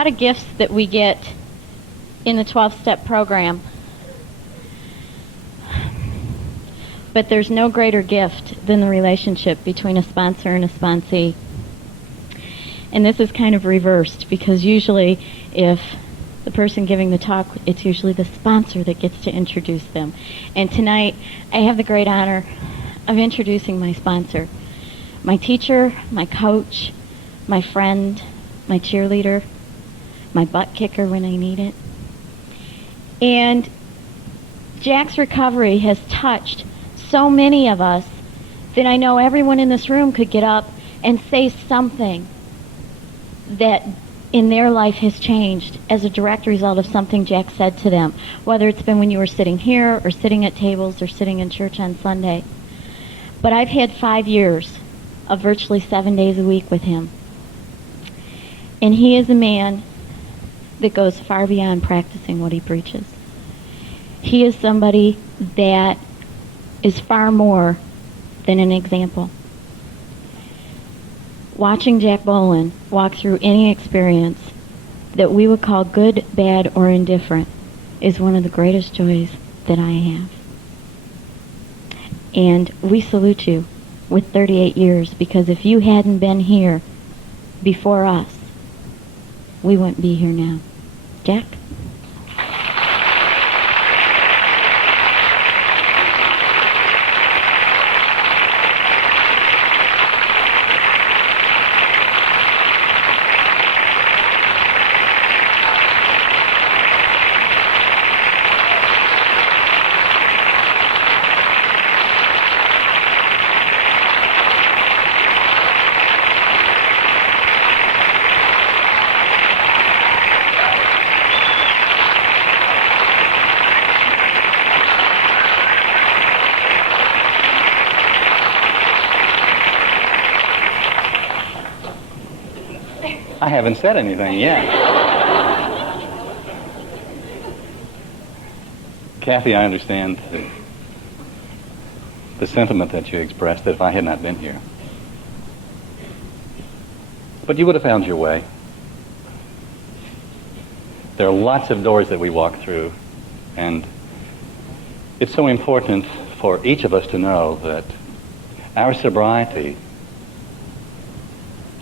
lot of gifts that we get in the 12-step program, but there's no greater gift than the relationship between a sponsor and a sponsee. And this is kind of reversed, because usually if the person giving the talk, it's usually the sponsor that gets to introduce them. And tonight, I have the great honor of introducing my sponsor, my teacher, my coach, my friend, my cheerleader, my butt kicker when I need it. And Jack's recovery has touched so many of us that I know everyone in this room could get up and say something that in their life has changed as a direct result of something Jack said to them, whether it's been when you were sitting here or sitting at tables or sitting in church on Sunday. But I've had 5 years of virtually 7 days a week with him. And he is a man that goes far beyond practicing what he preaches. He is somebody that is far more than an example. Watching Jack Boland walk through any experience that we would call good, bad, or indifferent is one of the greatest joys that I have. And we salute you with 38 years, because if you hadn't been here before us, we wouldn't be here now. Jack? I haven't said anything yet. Kathy, I understand the sentiment that you expressed, that if I had not been here. But you would have found your way. There are lots of doors that we walk through, and it's so important for each of us to know that our sobriety,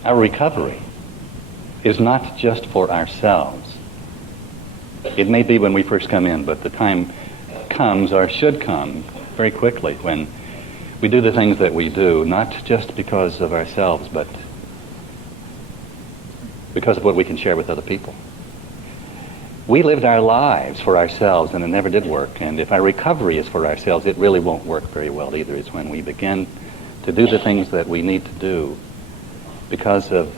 our recovery, is not just for ourselves. It may be when we first come in, but the time comes, or should come, very quickly when we do the things that we do, not just because of ourselves, but because of what we can share with other people. We lived our lives for ourselves, and it never did work. And if our recovery is for ourselves, it really won't work very well either. It's when we begin to do the things that we need to do because of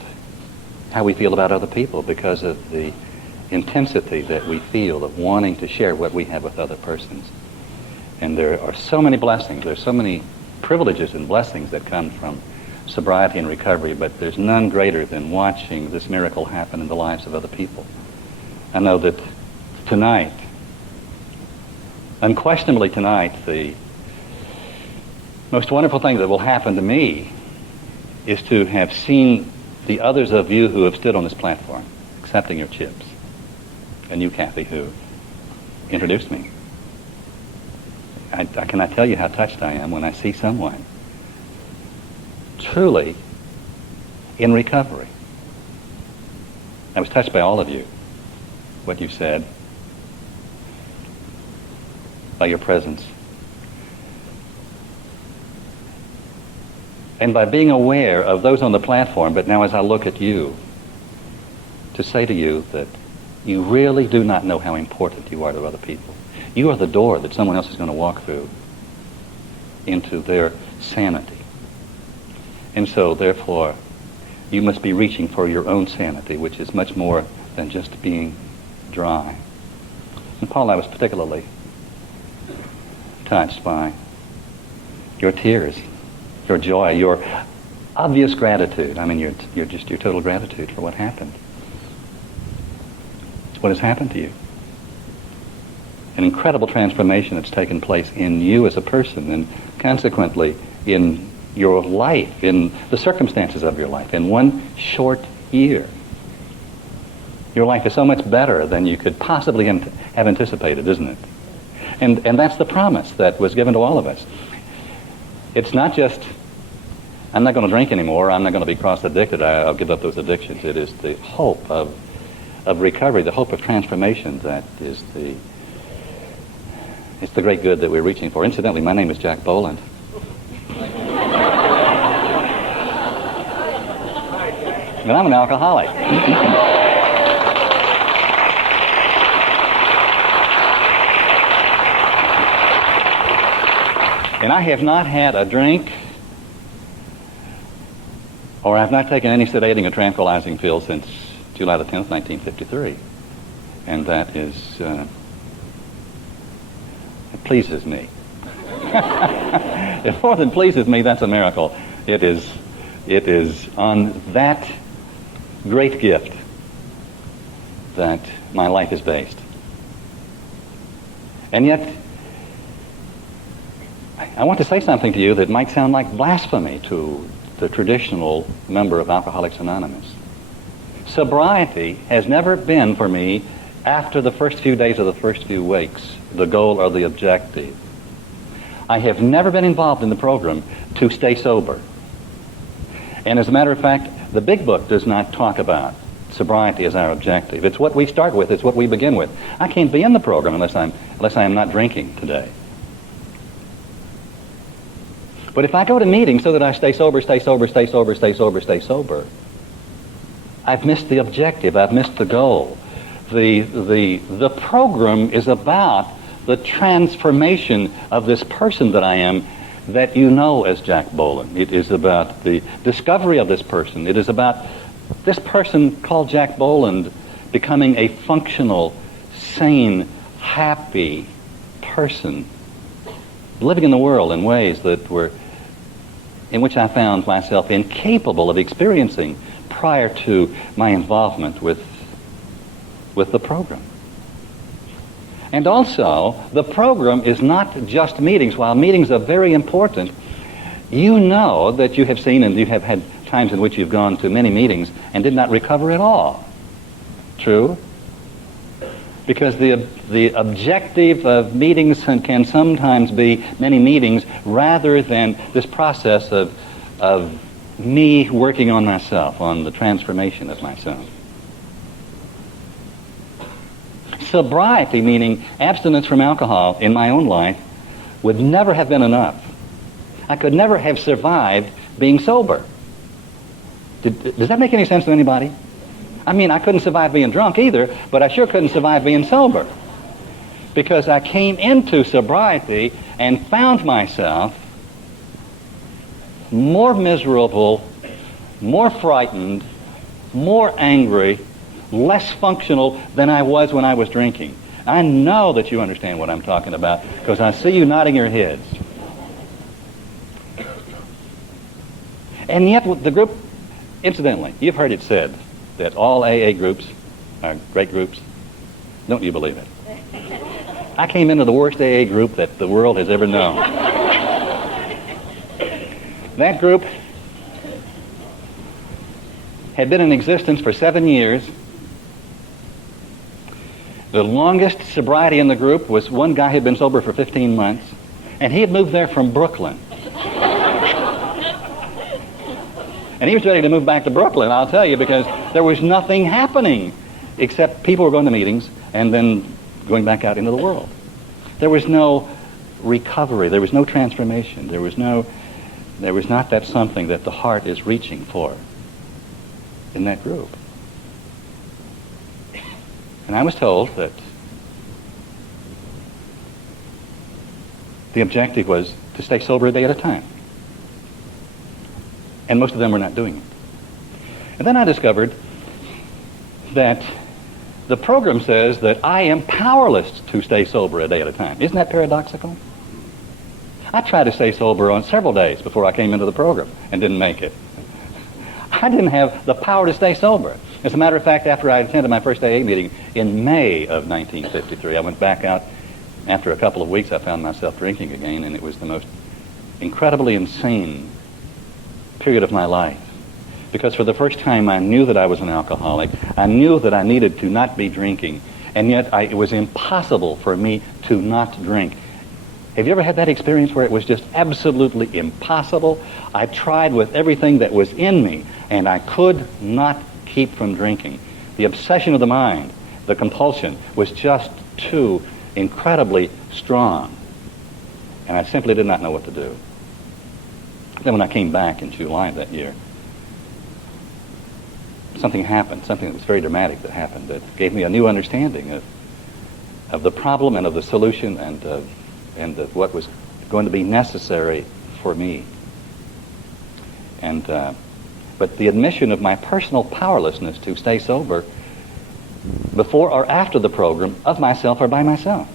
how we feel about other people, because of the intensity that we feel of wanting to share what we have with other persons. And there are so many blessings, there's so many privileges and blessings that come from sobriety and recovery, but there's none greater than watching this miracle happen in the lives of other people. I know that tonight, unquestionably tonight, the most wonderful thing that will happen to me is to have seen the others of you who have stood on this platform accepting your chips, and you, Kathy, who introduced me. I cannot tell you how touched I am when I see someone truly in recovery. I was touched by all of you, what you said, by your presence, and by being aware of those on the platform. But now as I look at you, to say to you that you really do not know how important you are to other people. You are the door that someone else is going to walk through into their sanity. And so, therefore, you must be reaching for your own sanity, which is much more than just being dry. And Paul, I was particularly touched by your tears, your joy, your obvious gratitude. I mean, your total gratitude for what happened. It's what has happened to you. An incredible transformation that's taken place in you as a person, and consequently in your life, in the circumstances of your life, in one short year. Your life is so much better than you could possibly have anticipated, isn't it? And that's the promise that was given to all of us. It's not just, I'm not going to drink anymore, I'm not going to be cross-addicted, I'll give up those addictions. It is the hope of recovery, the hope of transformation that is it's the great good that we're reaching for. Incidentally, my name is Jack Boland. And I'm an alcoholic. And I have not had a drink, or I've not taken any sedating or tranquilizing pills since July the 10th, 1953. And that is, it pleases me. It more than pleases me, that's a miracle. It is on that great gift that my life is based. And yet, I want to say something to you that might sound like blasphemy to the traditional member of Alcoholics Anonymous. Sobriety has never been for me, after the first few days of the first few weeks, the goal or the objective. I have never been involved in the program to stay sober. And as a matter of fact, the Big Book does not talk about sobriety as our objective. It's what we start with. It's what we begin with. I can't be in the program unless I am not drinking today. But if I go to meetings so that I stay sober, I've missed the objective. I've missed the goal. The program is about the transformation of this person that I am, that you know as Jack Boland. It is about the discovery of this person. It is about this person called Jack Boland becoming a functional, sane, happy person, living in the world in ways in which I found myself incapable of experiencing prior to my involvement with the program. And also, the program is not just meetings. While meetings are very important, you know that you have seen and you have had times in which you've gone to many meetings and did not recover at all. True? Because the objective of meetings can sometimes be many meetings rather than this process of me working on myself, on the transformation of myself. Sobriety, meaning abstinence from alcohol in my own life, would never have been enough. I could never have survived being sober. Does that make any sense to anybody? I mean, I couldn't survive being drunk either, but I sure couldn't survive being sober. Because I came into sobriety and found myself more miserable, more frightened, more angry, less functional than I was when I was drinking. I know that you understand what I'm talking about because I see you nodding your heads. And yet the group, incidentally, you've heard it said that all AA groups are great groups. Don't you believe it? I came into the worst AA group that the world has ever known. That group had been in existence for 7 years. The longest sobriety in the group was one guy who had been sober for 15 months, and he had moved there from Brooklyn. And he was ready to move back to Brooklyn, I'll tell you, because there was nothing happening except people were going to meetings and then going back out into the world. There was no recovery. There was no transformation. There was not that something that the heart is reaching for in that group. And I was told that the objective was to stay sober a day at a time. And most of them were not doing it. And then I discovered that the program says that I am powerless to stay sober a day at a time. Isn't that paradoxical? I tried to stay sober on several days before I came into the program and didn't make it. I didn't have the power to stay sober. As a matter of fact, after I attended my first AA meeting in May of 1953, I went back out. After a couple of weeks, I found myself drinking again, and it was the most incredibly insane period of my life. Because for the first time I knew that I was an alcoholic. I knew that I needed to not be drinking. And yet it was impossible for me to not drink. Have you ever had that experience where it was just absolutely impossible? I tried with everything that was in me, and I could not keep from drinking. The obsession of the mind, the compulsion, was just too incredibly strong. And I simply did not know what to do. Then when I came back in July of that year, something happened, something that was very dramatic that happened that gave me a new understanding of the problem and of the solution and of what was going to be necessary for me. But the admission of my personal powerlessness to stay sober before or after the program of myself or by myself.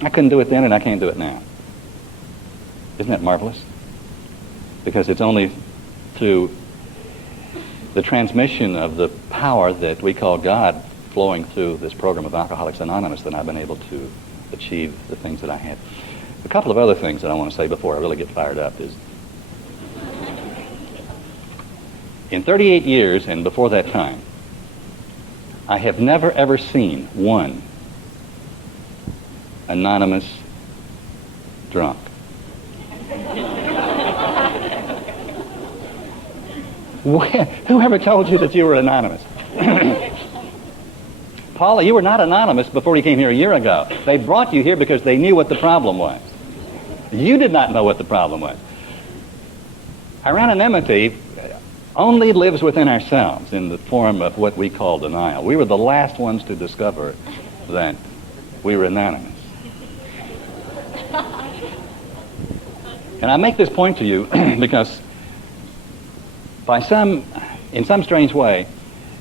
I couldn't do it then and I can't do it now. Isn't that marvelous? Because it's only through the transmission of the power that we call God flowing through this program of Alcoholics Anonymous that I've been able to achieve the things that I had. A couple of other things that I want to say before I really get fired up is, in 38 years and before that time, I have never ever seen one anonymous drunk. Whoever told you that you were anonymous? Paula, you were not anonymous before you came here a year ago. They brought you here because they knew what the problem was. You did not know what the problem was. Our anonymity only lives within ourselves in the form of what we call denial. We were the last ones to discover that we were anonymous. And I make this point to you because in some strange way,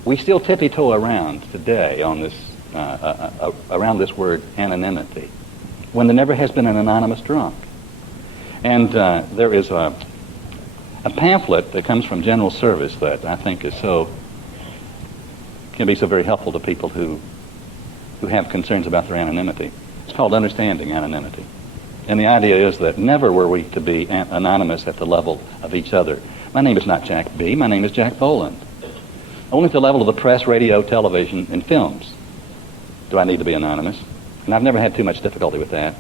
we still tippy-toe around today on this, around this word anonymity, when there never has been an anonymous drunk. And there is a pamphlet that comes from General Service that I think can be so very helpful to people who have concerns about their anonymity. It's called Understanding Anonymity. And the idea is that never were we to be anonymous at the level of each other. My name is not Jack B. My name is Jack Boland. Only at the level of the press, radio, television, and films do I need to be anonymous. And I've never had too much difficulty with that.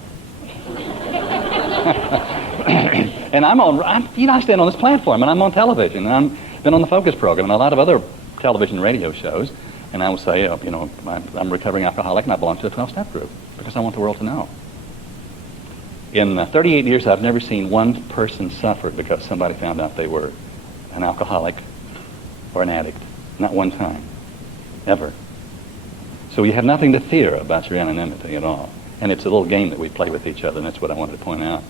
And I stand on this platform, and I'm on television, and I've been on the Focus program and a lot of other television and radio shows, and I will say, I'm a recovering alcoholic, and I belong to a 12-step group, because I want the world to know. In 38 years, I've never seen one person suffer because somebody found out they were an alcoholic or an addict. Not one time. Ever. So you have nothing to fear about your anonymity at all. And it's a little game that we play with each other, and that's what I wanted to point out.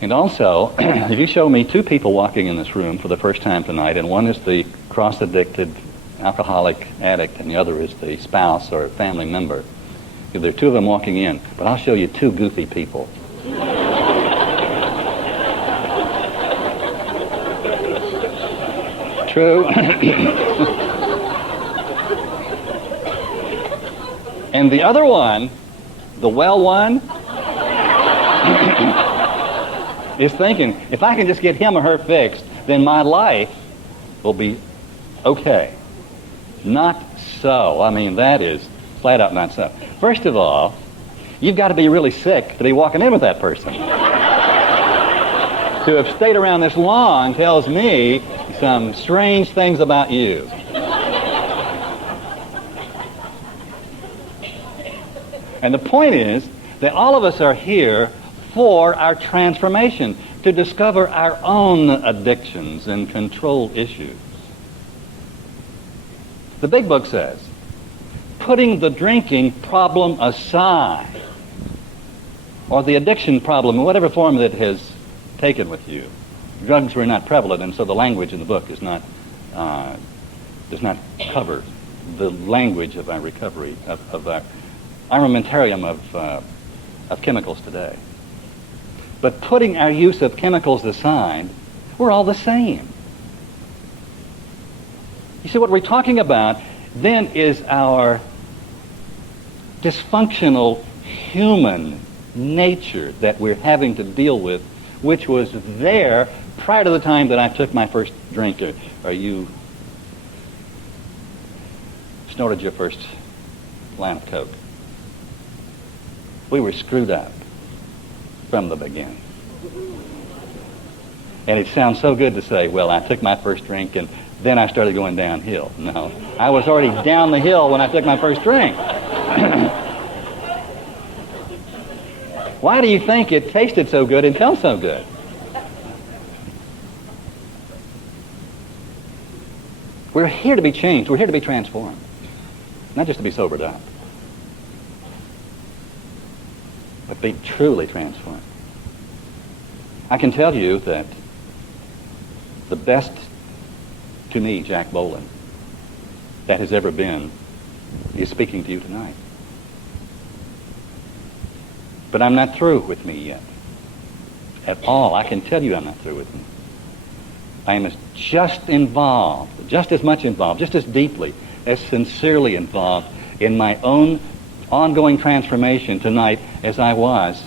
And also, if you show me two people walking in this room for the first time tonight, and one is the cross-addicted alcoholic addict, and the other is the spouse or family member, if there are two of them walking in, but I'll show you two goofy people. True. And the other one, the well one, is thinking, if I can just get him or her fixed, then my life will be okay. Not so. I mean, that is flat out not so. First of all, you've got to be really sick to be walking in with that person. To have stayed around this long tells me some strange things about you. And the point is that all of us are here for our transformation, to discover our own addictions and control issues. The Big Book says, putting the drinking problem aside, or the addiction problem in whatever form that it has taken with you. Drugs were not prevalent, and so the language in the book does not cover the language of our recovery, of our armamentarium of chemicals today. But putting our use of chemicals aside, we're all the same. You see, what we're talking about then is our dysfunctional human nature that we're having to deal with, which was there prior to the time that I took my first drink, or you snorted your first line of Coke, we were screwed up from the beginning. And it sounds so good to say, well, I took my first drink and then I started going downhill. No, I was already down the hill when I took my first drink. Why do you think it tasted so good and felt so good? We're here to be changed. We're here to be transformed. Not just to be sobered up, but be truly transformed. I can tell you that the best to me, Jack Boland, that has ever been, is speaking to you tonight. But I'm not through with me yet. At all. I can tell you I'm not through with me. I am just involved, just as much involved, just as deeply, as sincerely involved in my own ongoing transformation tonight as I was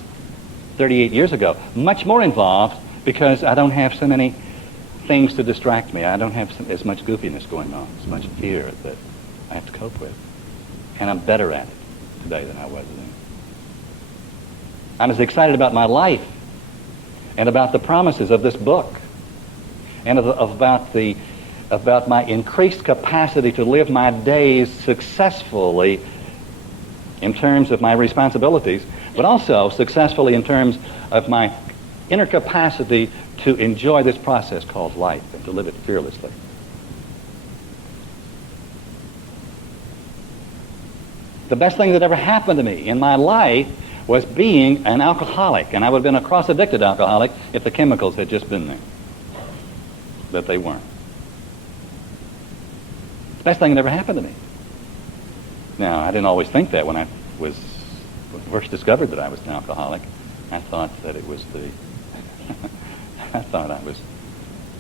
38 years ago. Much more involved because I don't have so many things to distract me. I don't have as much goofiness going on, as much fear that I have to cope with. And I'm better at it today than I was then. I'm as excited about my life and about the promises of this book and about my increased capacity to live my days successfully in terms of my responsibilities, but also successfully in terms of my inner capacity to enjoy this process called life and to live it fearlessly. The best thing that ever happened to me in my life was being an alcoholic, and I would have been a cross-addicted alcoholic if the chemicals had just been there. But they weren't. The best thing that ever happened to me. Now, I didn't always think that when I was first discovered that I was an alcoholic. I thought that it was I thought I was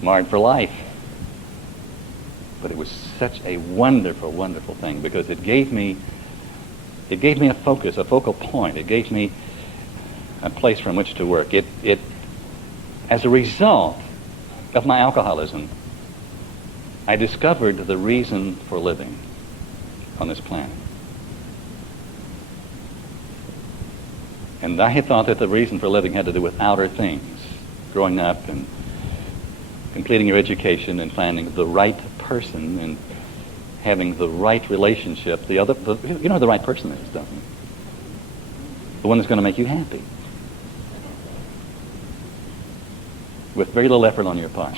marred for life. But it was such a wonderful, wonderful thing because it gave me a focus, a focal point. It gave me a place from which to work. It as a result of my alcoholism, I discovered the reason for living on this planet. And I had thought that the reason for living had to do with outer things, growing up and completing your education and finding the right person and having the right relationship. You know who the right person is, don't you? The one that's going to make you happy. With very little effort on your part.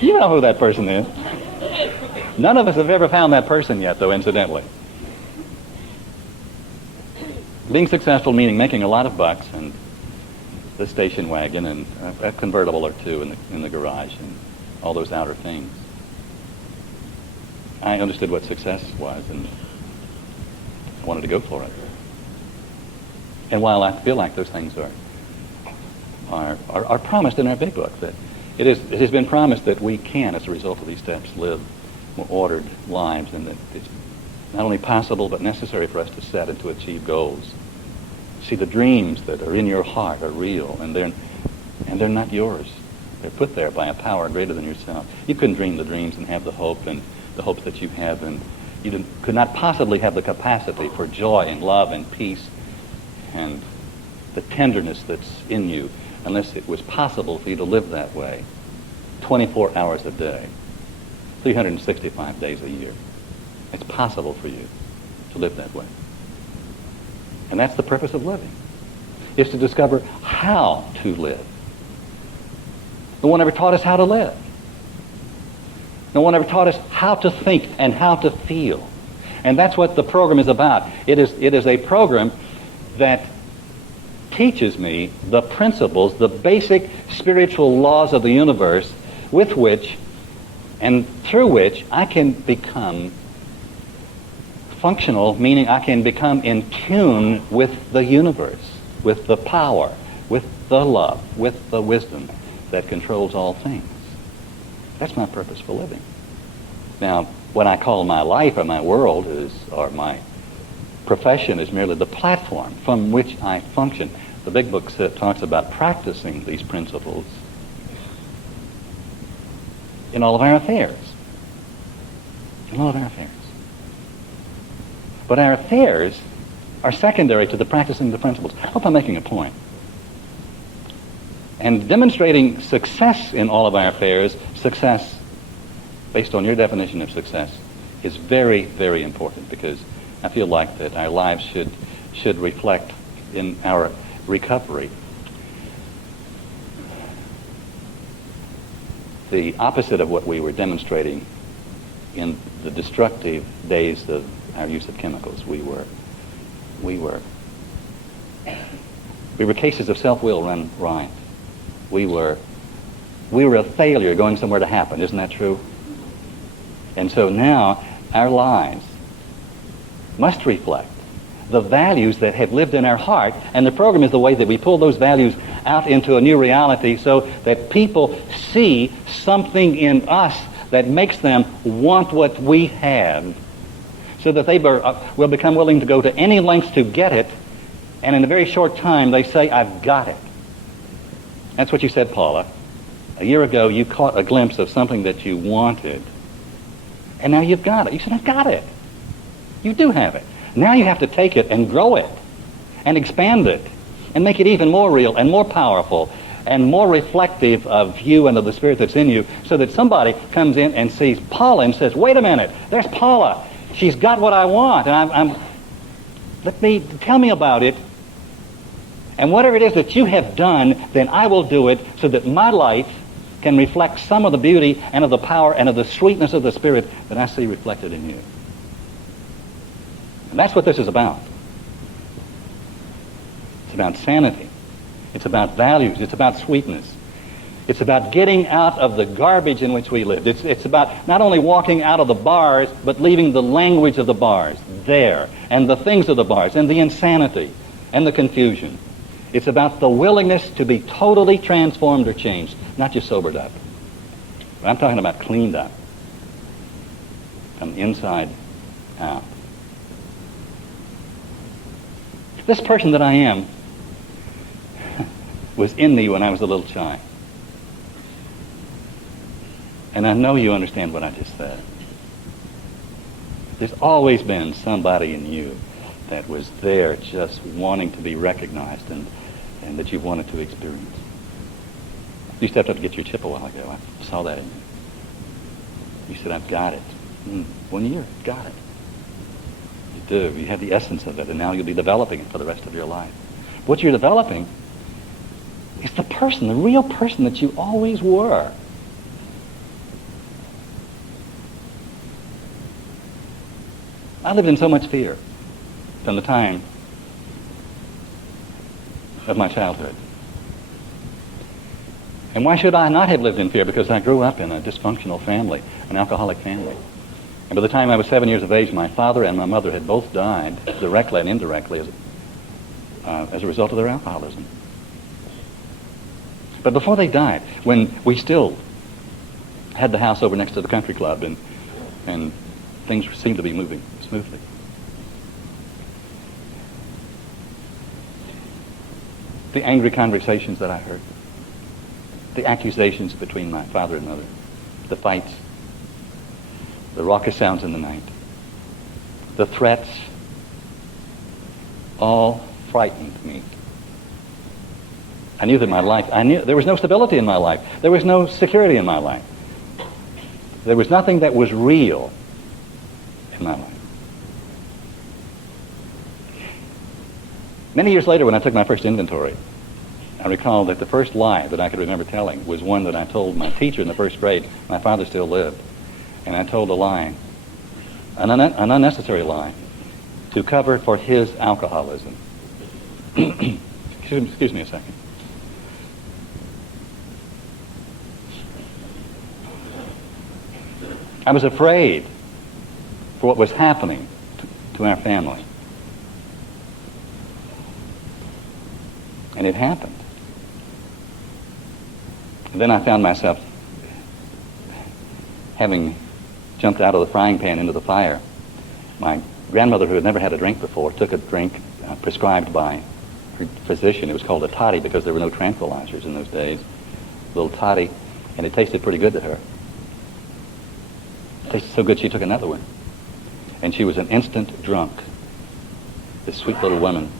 You know who that person is. None of us have ever found that person yet, though, incidentally. Being successful meaning making a lot of bucks and the station wagon and a convertible or two in the garage and all those outer things. I understood what success was and I wanted to go for it. And while I feel like those things are promised in our big book, that it has been promised that we can, as a result of these steps, live more ordered lives, and that it's not only possible but necessary for us to set and to achieve goals. See, the dreams that are in your heart are real, and they're not yours. They're put there by a power greater than yourself. You couldn't dream the dreams and have the hope and the hopes that you have, and you could not possibly have the capacity for joy and love and peace and the tenderness that's in you unless it was possible for you to live that way 24 hours a day, 365 days a year. It's possible for you to live that way. And that's the purpose of living, is to discover how to live. No one ever taught us how to live. No one ever taught us how to think and how to feel. And that's what the program is about. It is a program that teaches me the principles, the basic spiritual laws of the universe with which and through which I can become functional, meaning I can become in tune with the universe, with the power, with the love, with the wisdom that controls all things. That's my purpose for living. Now, what I call my life or my world or my profession is merely the platform from which I function. The big book talks about practicing these principles in all of our affairs. In all of our affairs. But our affairs are secondary to the practicing of the principles. I hope I'm making a point. And demonstrating success in all of our affairs, success, based on your definition of success, is very, very important, because I feel like that our lives should reflect in our recovery the opposite of what we were demonstrating in the destructive days of our use of chemicals. We were cases of self-will run riot. We were a failure going somewhere to happen. Isn't that true? And so now our lives must reflect the values that have lived in our heart, and the program is the way that we pull those values out into a new reality so that people see something in us that makes them want what we have, so that they will become willing to go to any lengths to get it, and in a very short time they say, I've got it. That's what you said, Paula. A year ago you caught a glimpse of something that you wanted, and now you've got it. You said, I've got it. You do have it. Now you have to take it and grow it and expand it and make it even more real and more powerful and more reflective of you and of the Spirit that's in you, so that somebody comes in and sees Paula and says, wait a minute, there's Paula. She's got what I want, and tell me about it. And whatever it is that you have done, then I will do it so that my life can reflect some of the beauty and of the power and of the sweetness of the Spirit that I see reflected in you. And that's what this is about. It's about sanity. It's about values. It's about sweetness. It's about getting out of the garbage in which we lived. It's about not only walking out of the bars, but leaving the language of the bars there, and the things of the bars, and the insanity, and the confusion. It's about the willingness to be totally transformed or changed, not just sobered up. But I'm talking about cleaned up from the inside out. This person that I am was in me when I was a little child. And I know you understand what I just said. There's always been somebody in you that was there just wanting to be recognized and that you wanted to experience. You stepped up to get your chip a while ago. I saw that in you. You said, I've got it. 1 year, got it. You do. You have the essence of it, and now you'll be developing it for the rest of your life. What you're developing is the person, the real person that you always were. I lived in so much fear from the time of my childhood. And why should I not have lived in fear? Because I grew up in a dysfunctional family, an alcoholic family. And by the time I was 7 years of age, my father and my mother had both died, directly and indirectly, as a result of their alcoholism. But before they died, when we still had the house over next to the country club, and things seemed to be moving smoothly, the angry conversations that I heard, the accusations between my father and mother, the fights, the raucous sounds in the night, the threats, all frightened me. I knew that my life, there was no stability in my life. There was no security in my life. There was nothing that was real in my life. Many years later, when I took my first inventory, I recall that the first lie that I could remember telling was one that I told my teacher in the first grade. My father still lived. And I told a lie, an unnecessary lie, to cover for his alcoholism. Excuse me a second. I was afraid for what was happening to our family. And it happened. And then I found myself having jumped out of the frying pan into the fire. My grandmother, who had never had a drink before, took a drink prescribed by physician. It was called a toddy because there were no tranquilizers in those days. Little toddy, and it tasted pretty good to her. It tasted so good she took another one. And she was an instant drunk, this sweet little woman.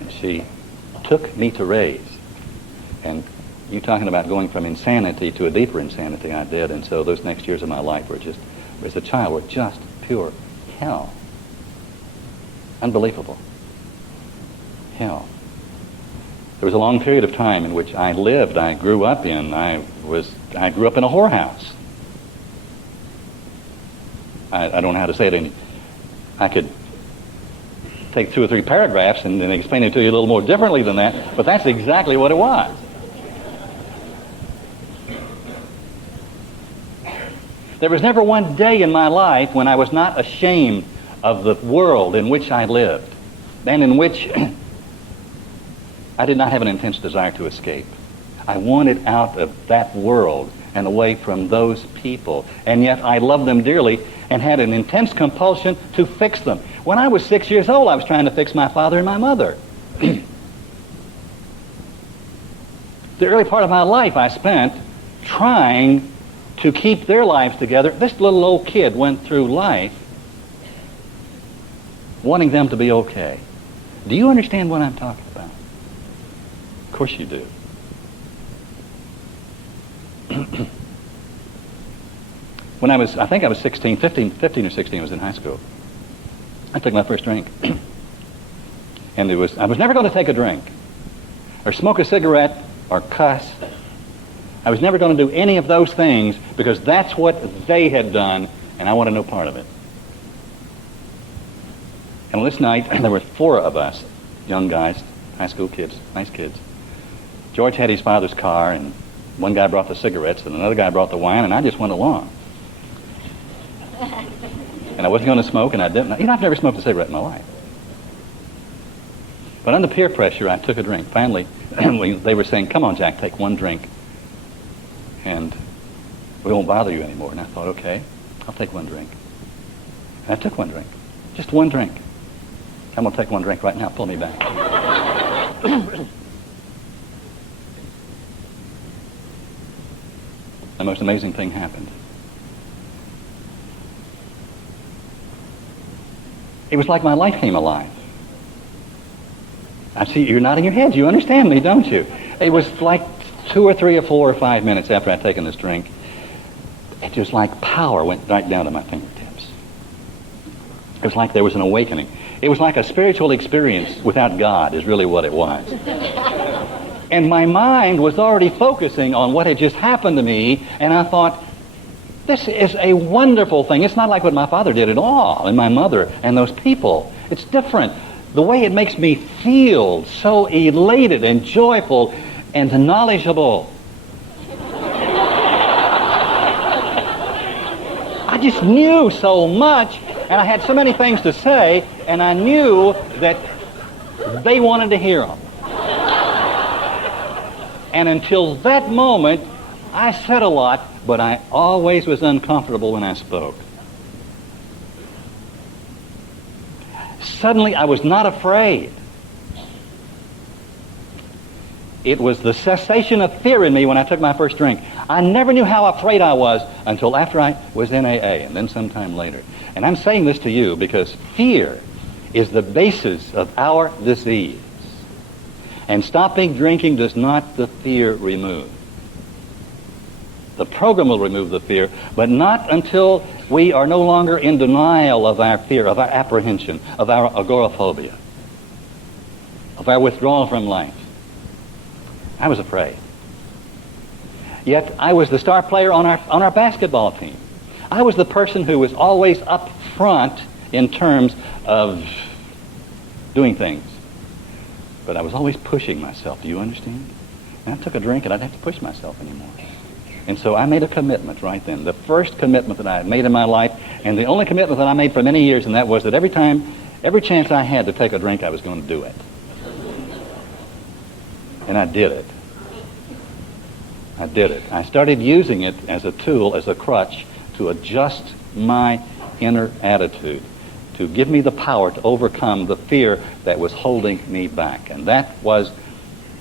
And she took me to raise. And you talking about going from insanity to a deeper insanity, I did. And so those next years of my life were just, as a child, were just pure hell. Unbelievable. Hell. There was a long period of time in which I lived, I grew up in, I grew up in a whorehouse. I don't know how to say it. I could take 2 or 3 paragraphs and then explain it to you a little more differently than that, but that's exactly what it was. There was never one day in my life when I was not ashamed of the world in which I lived and in which I did not have an intense desire to escape. I wanted out of that world and away from those people, and yet I loved them dearly and had an intense compulsion to fix them. When I was 6 years old, I was trying to fix my father and my mother. The early part of my life I spent trying to keep their lives together. This little old kid went through life wanting them to be okay. Do you understand what I'm talking about? Of course you do. When I think I was 15 or 16, I was in high school. I took my first drink. And I was never going to take a drink or smoke a cigarette or cuss. I was never going to do any of those things because that's what they had done, and I wanted no part of it. And on this night, there were 4 of us, young guys, high school kids, nice kids. George had his father's car, and one guy brought the cigarettes, and another guy brought the wine, and I just went along. And I wasn't going to smoke, and I didn't. I've never smoked a cigarette in my life. But under peer pressure, I took a drink. Finally, they were saying, "Come on, Jack, take one drink, and we won't bother you anymore." And I thought, okay, I'll take one drink. And I took one drink. Just one drink. I'm going to take one drink right now. Pull me back. The most amazing thing happened. It was like my life came alive. I see you're nodding your head. You understand me, don't you? It was like 2 or 3 or 4 or 5 minutes after I'd taken this drink. It was like power went right down to my fingertips. It was like there was an awakening. It was like a spiritual experience without God is really what it was. And my mind was already focusing on what had just happened to me, and I thought, this is a wonderful thing. It's not like what my father did at all, and my mother, and those people. It's different. The way it makes me feel so elated and joyful and knowledgeable. I just knew so much, and I had so many things to say, and I knew that they wanted to hear them. And until that moment, I said a lot, but I always was uncomfortable when I spoke. Suddenly, I was not afraid. It was the cessation of fear in me when I took my first drink. I never knew how afraid I was until after I was in AA, and then sometime later. And I'm saying this to you because fear is the basis of our disease. And stopping drinking does not the fear remove. The program will remove the fear, but not until we are no longer in denial of our fear, of our apprehension, of our agoraphobia, of our withdrawal from life. I was afraid. Yet I was the star player on our basketball team. I was the person who was always up front in terms of doing things. But I was always pushing myself. Do you understand? And I took a drink and I didn't have to push myself anymore. And so I made a commitment right then. The first commitment that I had made in my life, and the only commitment that I made for many years, and that was that every chance I had to take a drink, I was going to do it. And I did it. I did it. I started using it as a tool, as a crutch, to adjust my inner attitude, to give me the power to overcome the fear that was holding me back. And that was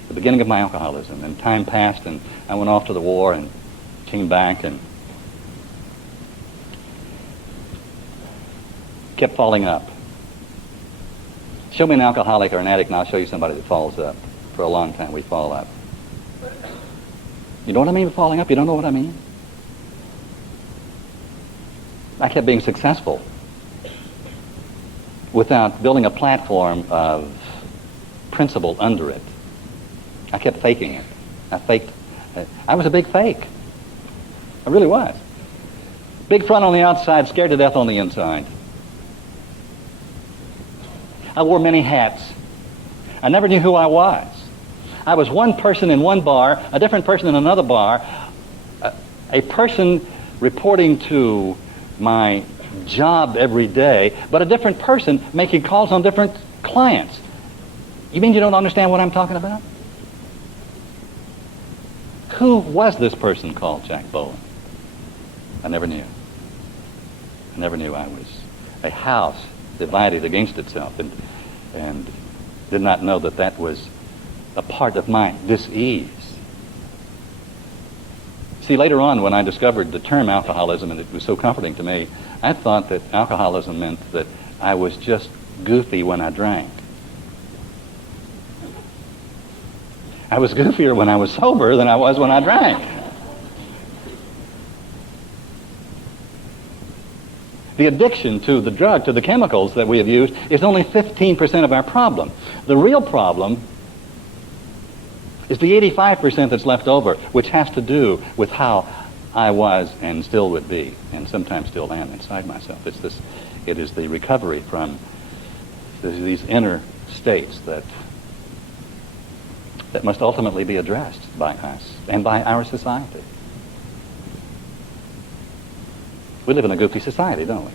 the beginning of my alcoholism. And time passed, and I went off to the war and came back and kept falling up. Show me an alcoholic or an addict, and I'll show you somebody that falls up. For a long time, we fall up. You know what I mean by falling up? You don't know what I mean? I kept being successful without building a platform of principle under it. I kept faking it. I was a big fake. I really was. Big front on the outside, scared to death on the inside. I wore many hats. I never knew who I was. I was one person in one bar, a different person in another bar, a person reporting to my job every day, but a different person making calls on different clients. You mean you don't understand what I'm talking about? Who was this person called Jack Bowen? I never knew. I never knew. I was a house divided against itself, and did not know that that was a part of my dis-ease. See, later on when I discovered the term alcoholism, and it was so comforting to me, I thought that alcoholism meant that I was just goofy when I drank. I was goofier when I was sober than I was when I drank. The addiction to the drug, to the chemicals that we have used, is only 15% of our problem. The real problem is the 85% that's left over, which has to do with how I was and still would be, and sometimes still am inside myself. It is the recovery from these inner states that must ultimately be addressed by us and by our society. We live in a goofy society, don't we?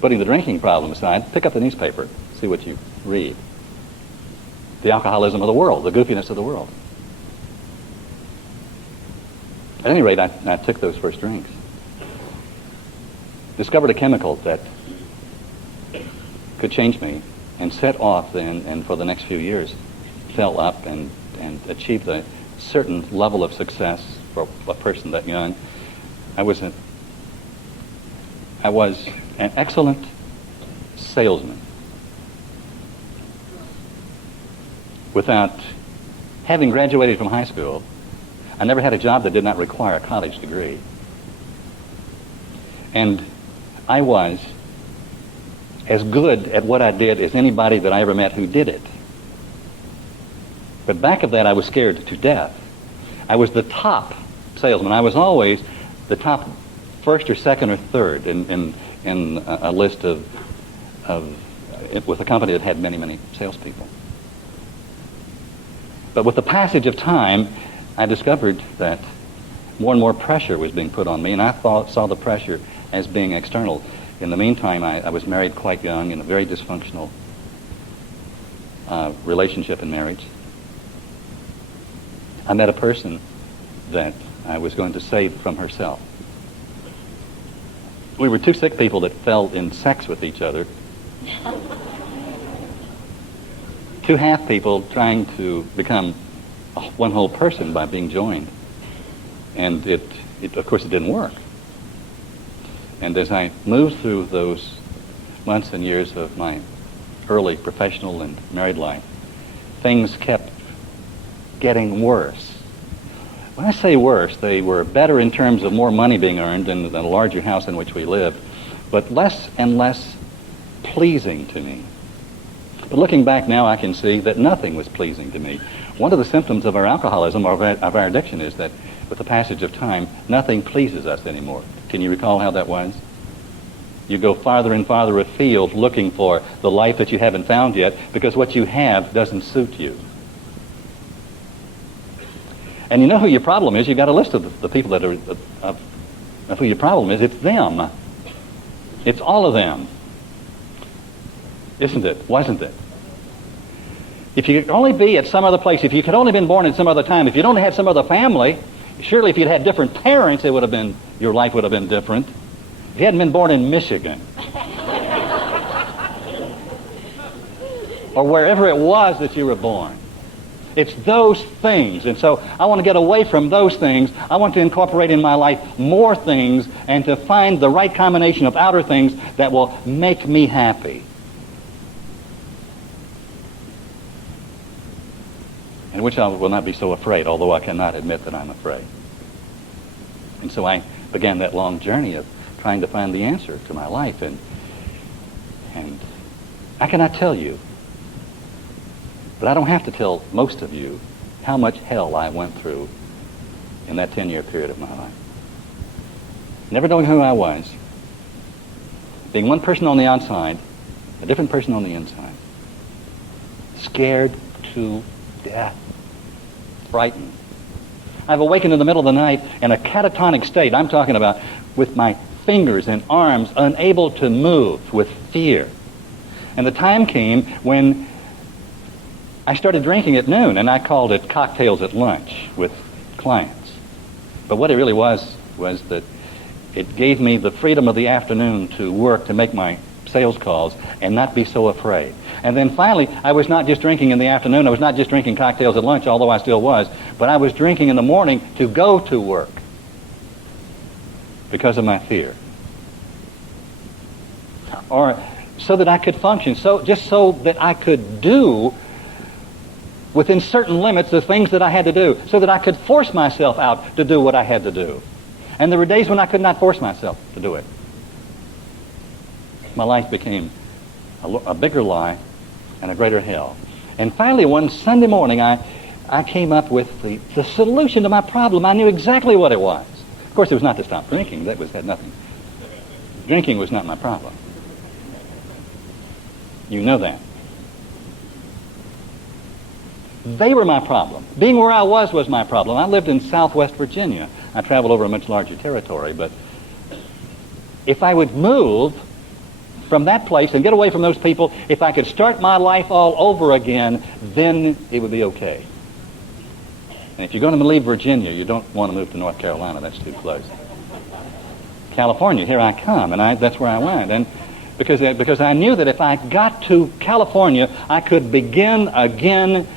Putting the drinking problem aside, pick up the newspaper, see what you read. The alcoholism of the world, the goofiness of the world. At any rate, I took those first drinks. Discovered a chemical that could change me, and set off then, and for the next few years, fell up and achieved a certain level of success for a person that young. I was an excellent salesman. Without having graduated from high school, I never had a job that did not require a college degree. And I was as good at what I did as anybody that I ever met who did it. But back of that, I was scared to death. I was the top salesman. I was always the top first or second or third in a list with a company that had many, many salespeople. But with the passage of time, I discovered that more and more pressure was being put on me, and I saw the pressure as being external. In the meantime, I was married quite young in a very dysfunctional relationship and marriage. I met a person that I was going to save from herself. We were two sick people that fell in sex with each other. Two half people trying to become one whole person by being joined. And it of course it didn't work. And as I moved through those months and years of my early professional and married life, things kept getting worse. When I say worse, they were better in terms of more money being earned and a larger house in which we lived, but less and less pleasing to me. But looking back now, I can see that nothing was pleasing to me. One of the symptoms of our alcoholism or of our addiction is that with the passage of time, nothing pleases us anymore. Can you recall how that was? You go farther and farther afield looking for the life that you haven't found yet because what you have doesn't suit you. And you know who your problem is? You've got a list of the people that are of who your problem is. It's them. It's all of them. Isn't it? Wasn't it? If you could only be at some other place, if you could only been born at some other time, if you'd only had some other family, surely if you'd had different parents, your life would have been different. If you hadn't been born in Michigan. or wherever it was that you were born. It's those things. And so I want to get away from those things. I want to incorporate in my life more things and to find the right combination of outer things that will make me happy. In which I will not be so afraid, although I cannot admit that I'm afraid. And so I began that long journey of trying to find the answer to my life. And I cannot tell you, but I don't have to tell most of you how much hell I went through in that 10-year period of my life. Never knowing who I was, being one person on the outside, a different person on the inside, scared to death, frightened. I've awakened in the middle of the night in a catatonic state. I'm talking about with my fingers and arms unable to move with fear. And the time came when I started drinking at noon, and I called it cocktails at lunch with clients. But what it really was that it gave me the freedom of the afternoon to work, to make my sales calls, and not be so afraid. And then finally, I was not just drinking in the afternoon, I was not just drinking cocktails at lunch, although I still was, but I was drinking in the morning to go to work because of my fear. Or so that I could function, just so that I could do within certain limits the things that I had to do, so that I could force myself out to do what I had to do. And there were days when I could not force myself to do it. My life became a bigger lie and a greater hell. And finally, one Sunday morning, I came up with the solution to my problem. I knew exactly what it was. Of course, it was not to stop drinking. That had nothing. Drinking was not my problem. You know that. They were my problem. Being where I was my problem. I lived in Southwest Virginia. I traveled over a much larger territory, but if I would move from that place and get away from those people, if I could start my life all over again, then it would be okay. And if you're going to leave Virginia, you don't want to move to North Carolina. That's too close. California, here I come, and that's where I went. And because I knew that if I got to California, I could begin again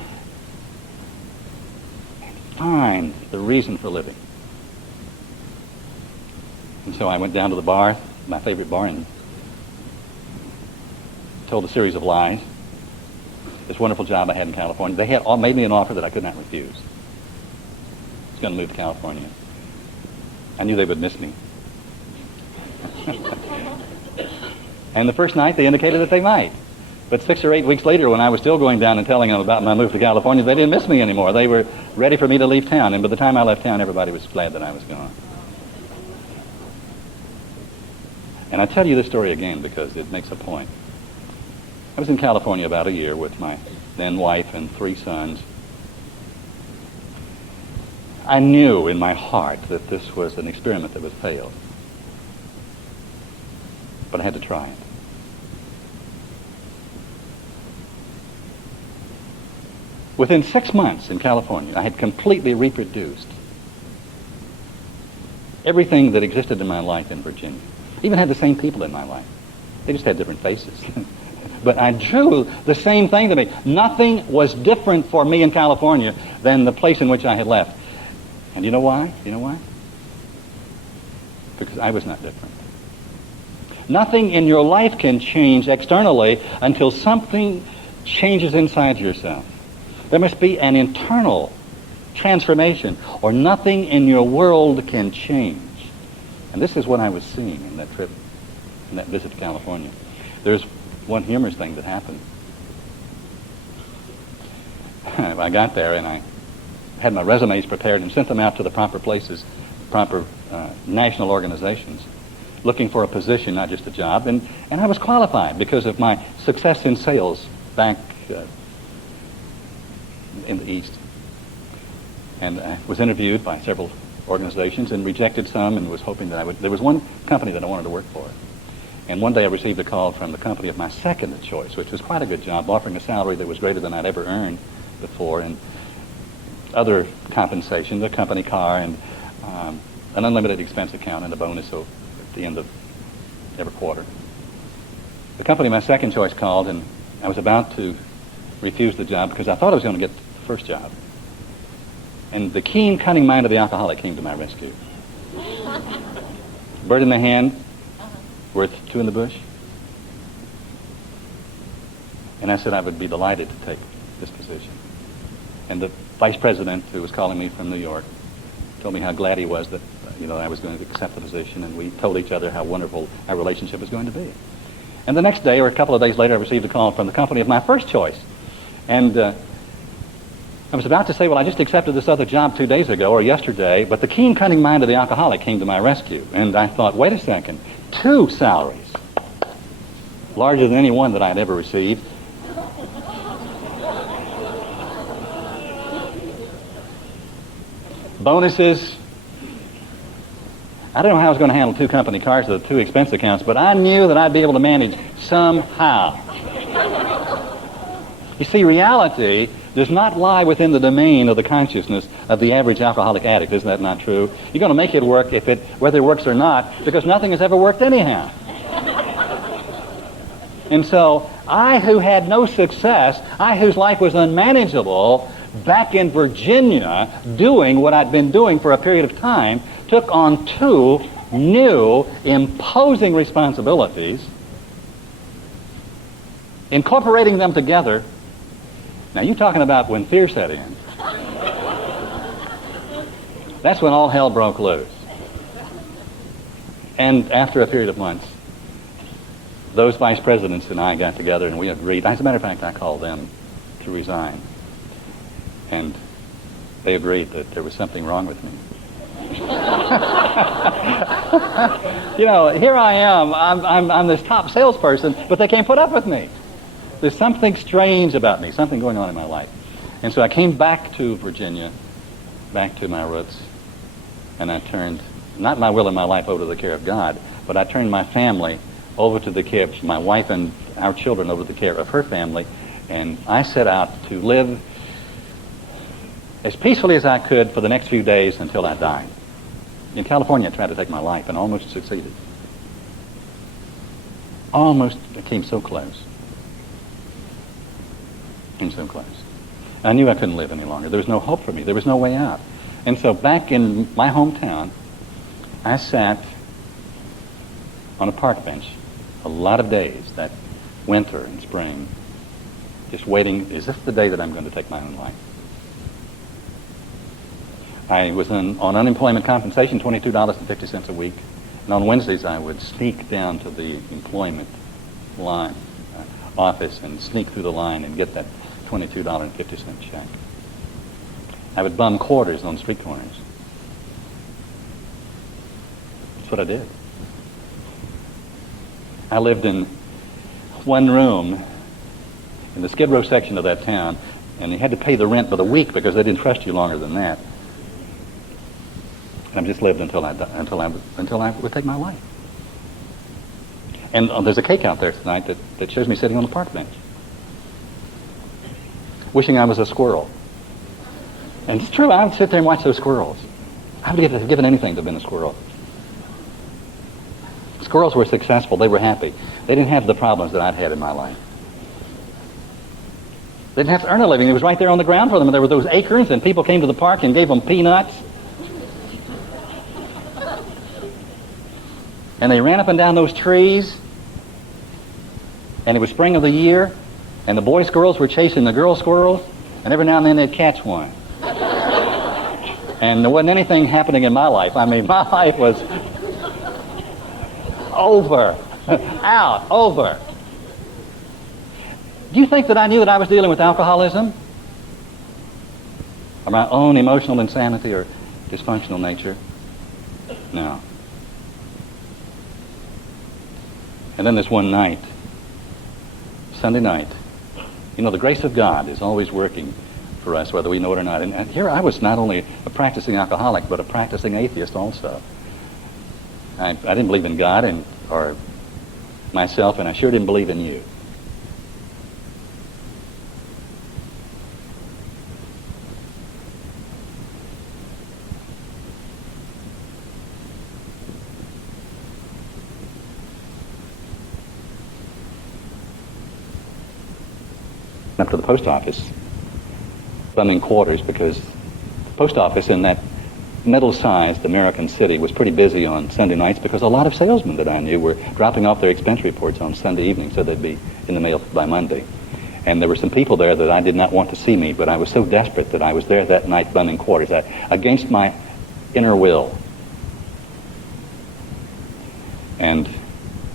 and find the reason for living. And so I went down to the bar, my favorite bar, and told a series of lies. This wonderful job I had in California. They had made me an offer that I could not refuse. I was going to move to California. I knew they would miss me. And the first night they indicated that they might. But 6 or 8 weeks later, when I was still going down and telling them about my move to California, they didn't miss me anymore. They were ready for me to leave town. And by the time I left town, everybody was glad that I was gone. And I tell you this story again because it makes a point. I was in California about a year with my then wife and 3 sons. I knew in my heart that this was an experiment that would fail. But I had to try it. Within 6 months in California, I had completely reproduced everything that existed in my life in Virginia. Even had the same people in my life. They just had different faces. But I drew the same thing to me. Nothing was different for me in California than the place in which I had left. And you know why? You know why? Because I was not different. Nothing in your life can change externally until something changes inside yourself. There must be an internal transformation, or nothing in your world can change. And this is what I was seeing in that trip, in that visit to California. There's one humorous thing that happened. I got there and I had my resumes prepared and sent them out to the proper places, proper national organizations, looking for a position, not just a job. And I was qualified because of my success in sales back in the East. And I was interviewed by several organizations and rejected some and was hoping that I would. There was one company that I wanted to work for. And one day I received a call from the company of my second choice, which was quite a good job, offering a salary that was greater than I'd ever earned before, and other compensation, the company car, and an unlimited expense account, and a bonus at the end of every quarter. The company of my second choice called, and I was about to refused the job because I thought I was going to get the first job. And the keen, cunning mind of the alcoholic came to my rescue. Bird in the hand, worth two in the bush. And I said I would be delighted to take this position. And the vice president, who was calling me from New York, told me how glad he was that I was going to accept the position, and we told each other how wonderful our relationship was going to be. And the next day, or a couple of days later, I received a call from the company of my first choice. And I was about to say, well, I just accepted this other job 2 days ago or yesterday, but the keen, cunning mind of the alcoholic came to my rescue. And I thought, wait a second, 2 salaries, larger than any one that I had ever received. Bonuses. I don't know how I was going to handle 2 company cars with 2 expense accounts, but I knew that I'd be able to manage somehow. You see, reality does not lie within the domain of the consciousness of the average alcoholic addict. Isn't that not true? You're going to make it work whether it works or not, because nothing has ever worked anyhow. And so, I who had no success, I whose life was unmanageable, back in Virginia, doing what I'd been doing for a period of time, took on 2 new, imposing responsibilities, incorporating them together. Now, you're talking about when fear set in. That's when all hell broke loose. And after a period of months, those vice presidents and I got together and we agreed. As a matter of fact, I called them to resign. And they agreed that there was something wrong with me. Here I am. I'm this top salesperson, but they can't put up with me. There's something strange about me, something going on in my life. And so I came back to Virginia, back to my roots, and I turned, not my will and my life over to the care of God, but I turned my family over to the care of my wife and our children over to the care of her family, and I set out to live as peacefully as I could for the next few days until I died. In California, I tried to take my life and almost succeeded. Almost, I came so close. Came so close. I knew I couldn't live any longer. There was no hope for me. There was no way out. And so back in my hometown, I sat on a park bench a lot of days that winter and spring, just waiting, is this the day that I'm going to take my own life? I was on unemployment compensation, $22.50 a week. And on Wednesdays, I would sneak down to the employment line office and sneak through the line and get that $22.50 check. I would bum quarters on street corners. That's what I did. I lived in one room in the Skid Row section of that town, and you had to pay the rent by the week because they didn't trust you longer than that. And I just lived until I would take my life. And there's a cake out there tonight that shows me sitting on the park bench, wishing I was a squirrel. And it's true, I would sit there and watch those squirrels. I would have given anything to have been a squirrel. Squirrels were successful. They were happy. They didn't have the problems that I'd had in my life. They didn't have to earn a living. It was right there on the ground for them. And there were those acorns, and people came to the park and gave them peanuts. And they ran up and down those trees. And it was spring of the year. And the boy squirrels were chasing the girl squirrels. And every now and then they'd catch one. And there wasn't anything happening in my life. I mean, my life was over. Out. Over. Do you think that I knew that I was dealing with alcoholism? Or my own emotional insanity or dysfunctional nature? No. And then this one night, Sunday night, the grace of God is always working for us, whether we know it or not. And here I was not only a practicing alcoholic, but a practicing atheist also. I didn't believe in God or myself, and I sure didn't believe in you. up to the post office, bumming quarters, because the post office in that middle-sized American city was pretty busy on Sunday nights because a lot of salesmen that I knew were dropping off their expense reports on Sunday evening so they'd be in the mail by Monday. And there were some people there that I did not want to see me, but I was so desperate that I was there that night bumming quarters, against my inner will. And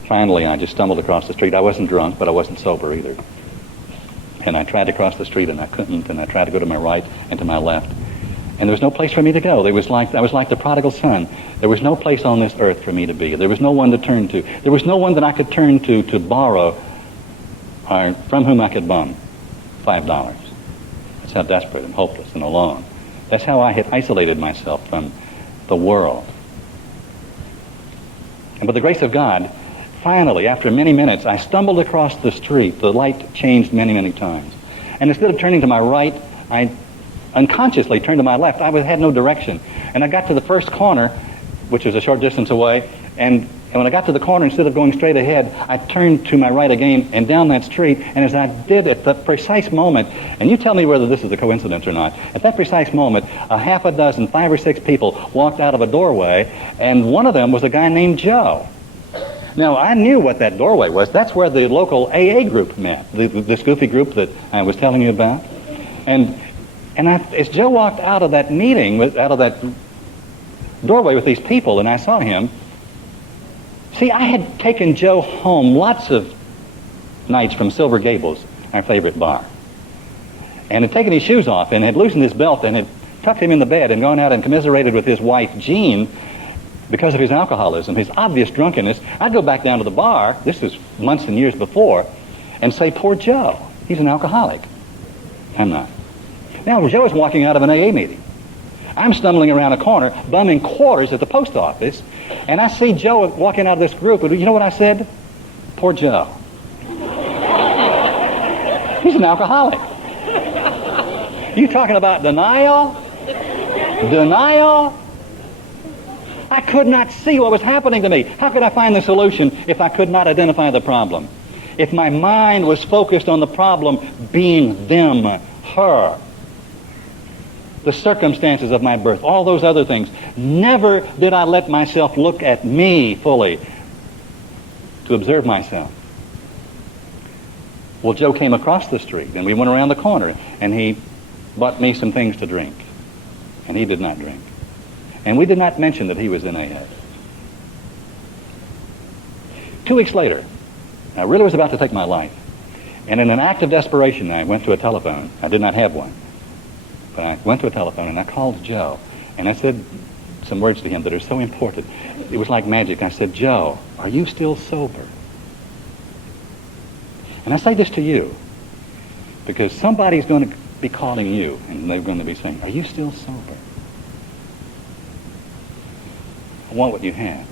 finally, I just stumbled across the street. I wasn't drunk, but I wasn't sober either. And I tried to cross the street, and I couldn't, and I tried to go to my right and to my left. And there was no place for me to go. I was like the prodigal son. There was no place on this earth for me to be. There was no one to turn to. There was no one that I could turn to borrow, or from whom I could bum $5. That's how desperate and hopeless and alone. That's how I had isolated myself from the world. And by the grace of God, finally, after many minutes, I stumbled across the street. The light changed many, many times. And instead of turning to my right, I unconsciously turned to my left. I had no direction. And I got to the first corner, which was a short distance away, and when I got to the corner, instead of going straight ahead, I turned to my right again and down that street, and as I did at the precise moment, and you tell me whether this is a coincidence or not, at that precise moment, a half a dozen, 5 or 6 people walked out of a doorway, and one of them was a guy named Joe. Now, I knew what that doorway was. That's where the local AA group met, this goofy group that I was telling you about. And as Joe walked out of that meeting, out of that doorway with these people, and I saw him, see, I had taken Joe home lots of nights from Silver Gables, our favorite bar, and had taken his shoes off and had loosened his belt and had tucked him in the bed and gone out and commiserated with his wife, Jean, because of his alcoholism, his obvious drunkenness. I'd go back down to the bar, this was months and years before, and say, poor Joe, he's an alcoholic. I'm not. Now, Joe is walking out of an AA meeting. I'm stumbling around a corner, bumming quarters at the post office, and I see Joe walking out of this group, and you know what I said? Poor Joe. He's an alcoholic. You talking about denial? Denial? I could not see what was happening to me. How could I find the solution if I could not identify the problem? If my mind was focused on the problem being them, her, the circumstances of my birth, all those other things. Never did I let myself look at me fully to observe myself. Well, Joe came across the street, and we went around the corner, and he bought me some things to drink, and he did not drink. And we did not mention that he was in AA. 2 weeks later, I really was about to take my life, and in an act of desperation, I went to a telephone. I did not have one. But I went to a telephone and I called Joe and I said some words to him that are so important. It was like magic. I said, Joe, are you still sober? And I say this to you because somebody's going to be calling you and they're going to be saying, are you still sober? I want what you have.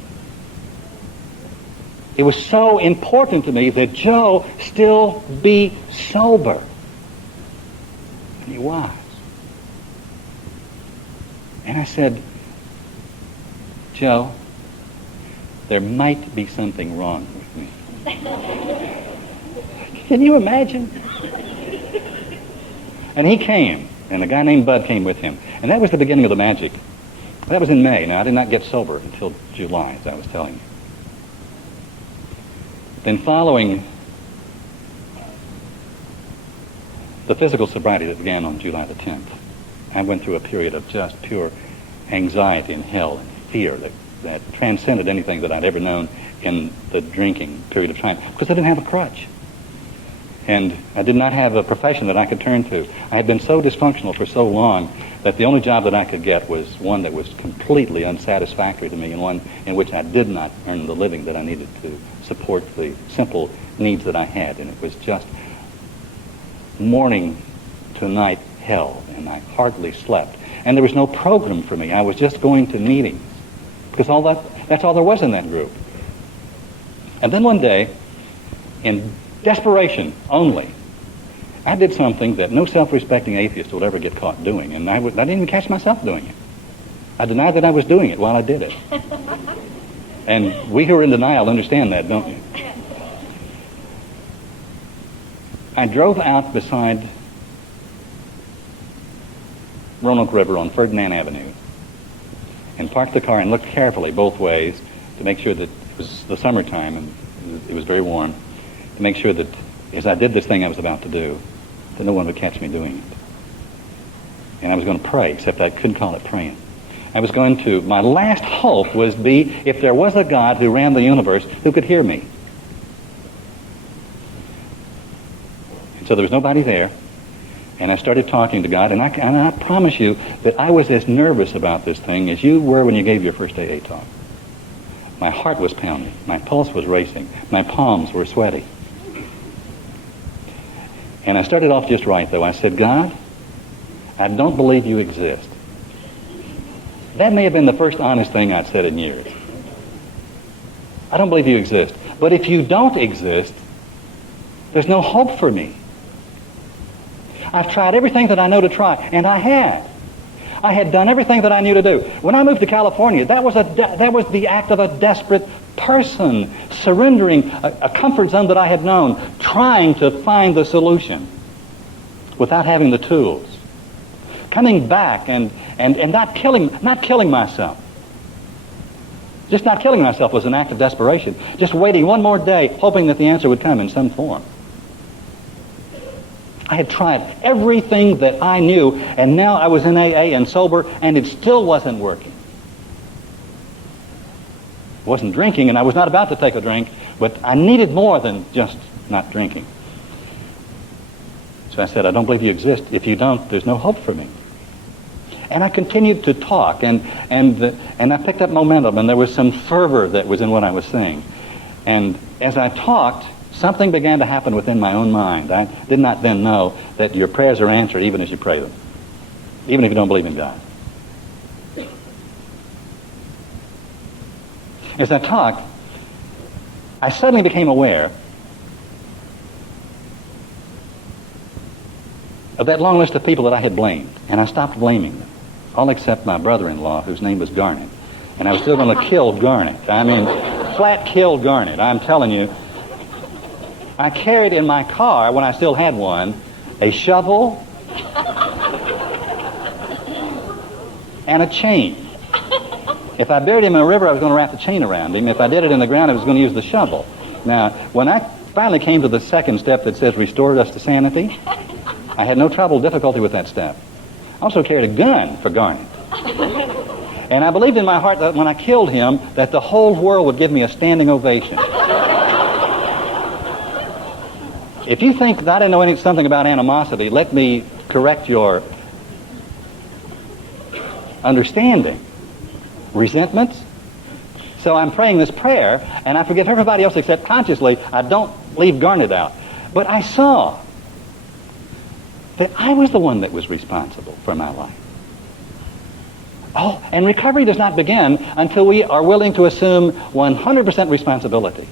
It was so important to me that Joe still be sober. And he was. And I said, Joe, there might be something wrong with me. Can you imagine? And he came, and a guy named Bud came with him. And that was the beginning of the magic. That was in May. Now, I did not get sober until July, as I was telling you. Then following the physical sobriety that began on July the 10th, I went through a period of just pure anxiety and hell and fear that transcended anything that I'd ever known in the drinking period of time, because I didn't have a crutch. And I did not have a profession that I could turn to. I had been so dysfunctional for so long that the only job that I could get was one that was completely unsatisfactory to me and one in which I did not earn the living that I needed to support the simple needs that I had. And it was just morning to night hell, and I hardly slept. And there was no program for me. I was just going to meetings because that's all there was in that group. And then one day, in desperation only, I did something that no self-respecting atheist would ever get caught doing, and I didn't even catch myself doing it. I denied that I was doing it while I did it. And we who are in denial understand that, don't you? I drove out beside Roanoke River on Ferdinand Avenue and parked the car and looked carefully both ways to make sure that it was the summertime and it was very warm, to make sure that as I did this thing I was about to do, that no one would catch me doing it. And I was going to pray, except I couldn't call it praying. My last hope was if there was a God who ran the universe who could hear me. And so there was nobody there. And I started talking to God, and I promise you that I was as nervous about this thing as you were when you gave your first AA talk. My heart was pounding. My pulse was racing. My palms were sweaty. And I started off just right, though. I said, God, I don't believe you exist. That may have been the first honest thing I'd said in years. I don't believe you exist. But if you don't exist, there's no hope for me. I've tried everything that I know to try, and I had. I had done everything that I knew to do. When I moved to California, that was the act of a desperate person surrendering a comfort zone that I had known, trying to find the solution without having the tools. Coming back and not killing myself. Just not killing myself was an act of desperation. Just waiting one more day, hoping that the answer would come in some form. I had tried everything that I knew, and now I was in AA and sober, and it still wasn't working. I wasn't drinking, and I was not about to take a drink, but I needed more than just not drinking. So I said, I don't believe you exist. If you don't, there's no hope for me. And I continued to talk, and I picked up momentum, and there was some fervor that was in what I was saying. And as I talked, something began to happen within my own mind. I did not then know that your prayers are answered even as you pray them, even if you don't believe in God. As I talked, I suddenly became aware of that long list of people that I had blamed, and I stopped blaming them, all except my brother-in-law, whose name was Garnet. And I was still going to kill Garnet. I mean, flat kill Garnet, I'm telling you. I carried in my car, when I still had one, a shovel and a chain. If I buried him in a river, I was going to wrap the chain around him. If I did it in the ground, I was going to use the shovel. Now, when I finally came to the second step that says restored us to sanity, I had no difficulty with that step. I also carried a gun for Garnet. And I believed in my heart that when I killed him, that the whole world would give me a standing ovation. If you think that I didn't know something about animosity, let me correct your understanding. Resentments. So I'm praying this prayer, and I forgive everybody else except consciously. I don't leave Garnet out. But I saw that I was the one that was responsible for my life. Oh, and recovery does not begin until we are willing to assume 100% responsibility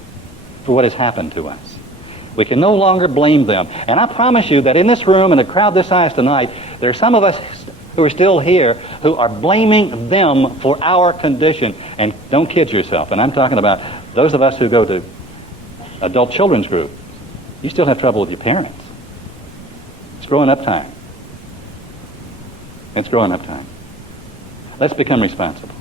for what has happened to us. We can no longer blame them. And I promise you that in this room, in a crowd this size tonight, there are some of us who are still here who are blaming them for our condition. And don't kid yourself. And I'm talking about those of us who go to adult children's group. You still have trouble with your parents. It's growing up time. It's growing up time. Let's become responsible.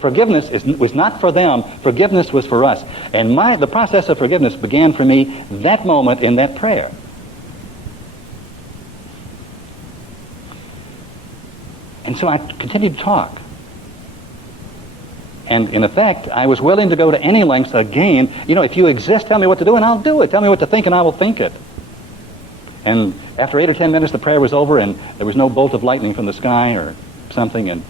Forgiveness was not for them. Forgiveness was for us. And the process of forgiveness began for me that moment in that prayer. And so I continued to talk. And in effect, I was willing to go to any lengths again. You know, if you exist, tell me what to do and I'll do it. Tell me what to think and I will think it. And after 8 or 10 minutes, the prayer was over and there was no bolt of lightning from the sky or something. And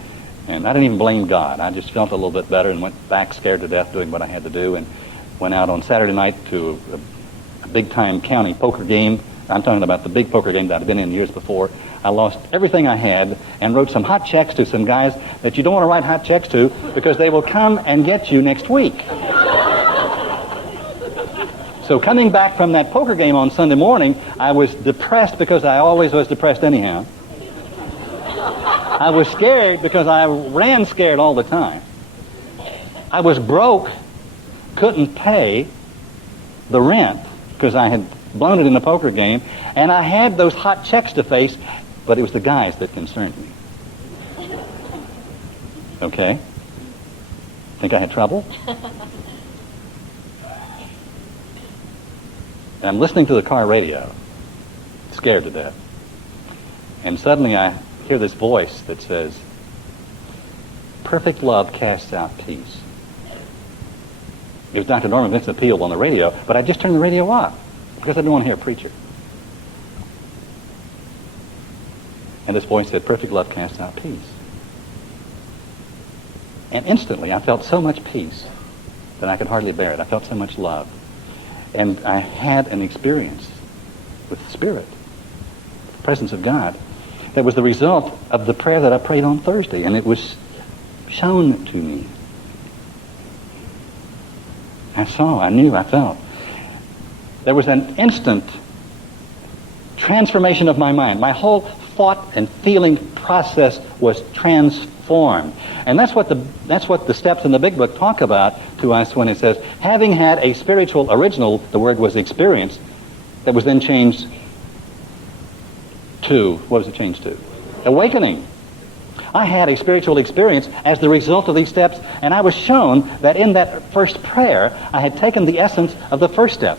I didn't even blame God. I just felt a little bit better and went back scared to death doing what I had to do, and went out on Saturday night to a big-time county poker game. I'm talking about the big poker game that I'd been in years before. I lost everything I had and wrote some hot checks to some guys that you don't want to write hot checks to because they will come and get you next week. So coming back from that poker game on Sunday morning, I was depressed because I always was depressed anyhow. I was scared because I ran scared all the time. I was broke, couldn't pay the rent because I had blown it in a poker game, and I had those hot checks to face, but it was the guys that concerned me. Okay? Think I had trouble? And I'm listening to the car radio, scared to death. And suddenly I hear this voice that says, "Perfect love casts out peace." It was Dr. Norman Vincent Peale on the radio, but I just turned the radio off because I didn't want to hear a preacher. And this voice said, "Perfect love casts out peace." And instantly I felt so much peace that I could hardly bear it. I felt so much love. And I had an experience with the Spirit, the presence of God, that was the result of the prayer that I prayed on Thursday, and it was shown to me. I saw, I knew, I felt. There was an instant transformation of my mind. My whole thought and feeling process was transformed. And that's what the steps in the Big Book talk about to us when it says, having had a spiritual original, the word was experience, that was then changed to, what was it changed to? Awakening. I had a spiritual experience as the result of these steps, and I was shown that in that first prayer, I had taken the essence of the first step.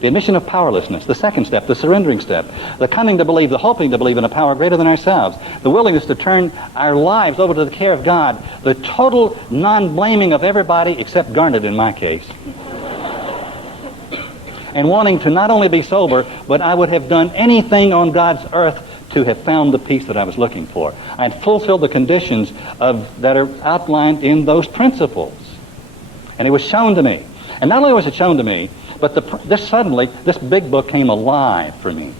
The admission of powerlessness, the second step, the surrendering step, the coming to believe, the hoping to believe in a power greater than ourselves, the willingness to turn our lives over to the care of God, the total non-blaming of everybody except Garnet in my case, and wanting to not only be sober, but I would have done anything on God's earth to have found the peace that I was looking for. I had fulfilled the conditions that are outlined in those principles. And it was shown to me. And not only was it shown to me, but this Big Book came alive for me.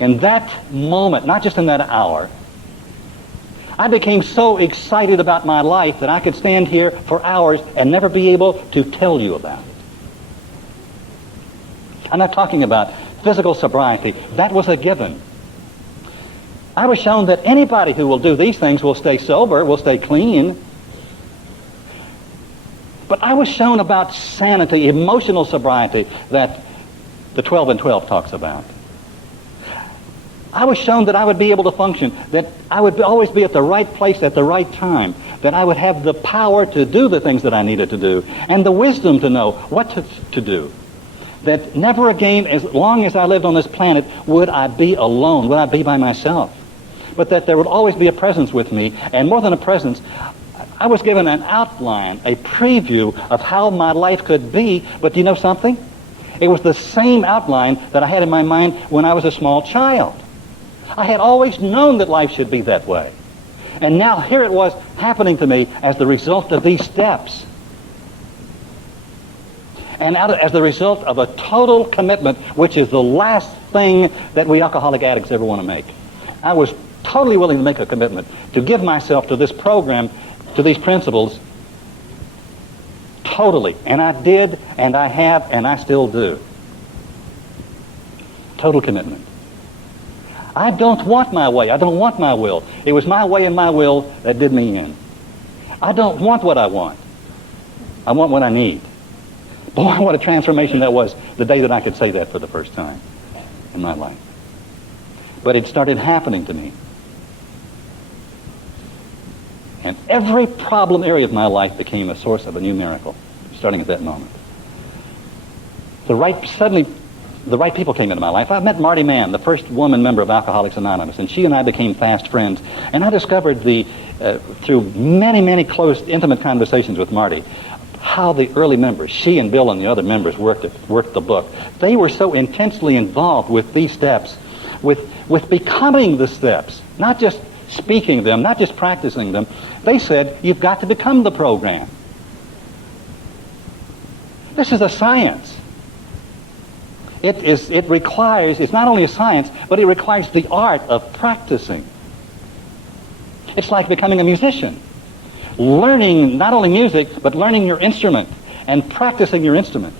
In that moment, not just in that hour, I became so excited about my life that I could stand here for hours and never be able to tell you about it. I'm not talking about physical sobriety. That was a given. I was shown that anybody who will do these things will stay sober, will stay clean. But I was shown about sanity, emotional sobriety, that the 12 and 12 talks about. I was shown that I would be able to function, that I would always be at the right place at the right time, that I would have the power to do the things that I needed to do, and the wisdom to know what to do. That never again, as long as I lived on this planet, would I be alone, would I be by myself. But that there would always be a presence with me, and more than a presence, I was given an outline, a preview of how my life could be, but do you know something? It was the same outline that I had in my mind when I was a small child. I had always known that life should be that way. And now here it was happening to me as the result of these steps. And as the result of a total commitment, which is the last thing that we alcoholic addicts ever want to make. I was totally willing to make a commitment to give myself to this program, to these principles, totally. And I did, and I have, and I still do. Total commitment. I don't want my way. I don't want my will. It was my way and my will that did me in. I don't want what I want. I want what I need. Boy, what a transformation that was the day that I could say that for the first time in my life. But it started happening to me. And every problem area of my life became a source of a new miracle, starting at that moment. Suddenly, the right people came into my life. I met Marty Mann, the first woman member of Alcoholics Anonymous, and she and I became fast friends. And I discovered through many, many close, intimate conversations with Marty, how the early members, she and Bill and the other members, worked the book. They were so intensely involved with these steps, with becoming the steps, not just speaking them, not just practicing them. They said, you've got to become the program. This is a science. It's not only a science, but it requires the art of practicing. It's like becoming a musician. Learning not only music, but learning your instrument and practicing your instrument.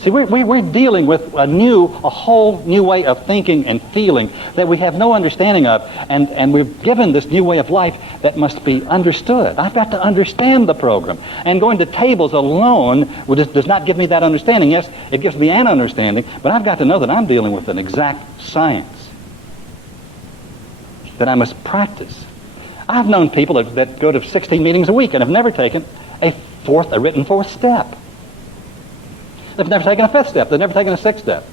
See, we're dealing with a whole new way of thinking and feeling that we have no understanding of, and we're given this new way of life that must be understood. I've got to understand the program. And going to tables alone does not give me that understanding. Yes, it gives me an understanding, but I've got to know that I'm dealing with an exact science that I must practice. I've known people that go to 16 meetings a week and have never taken a written fourth step. They've never taken a fifth step. They've never taken a sixth step.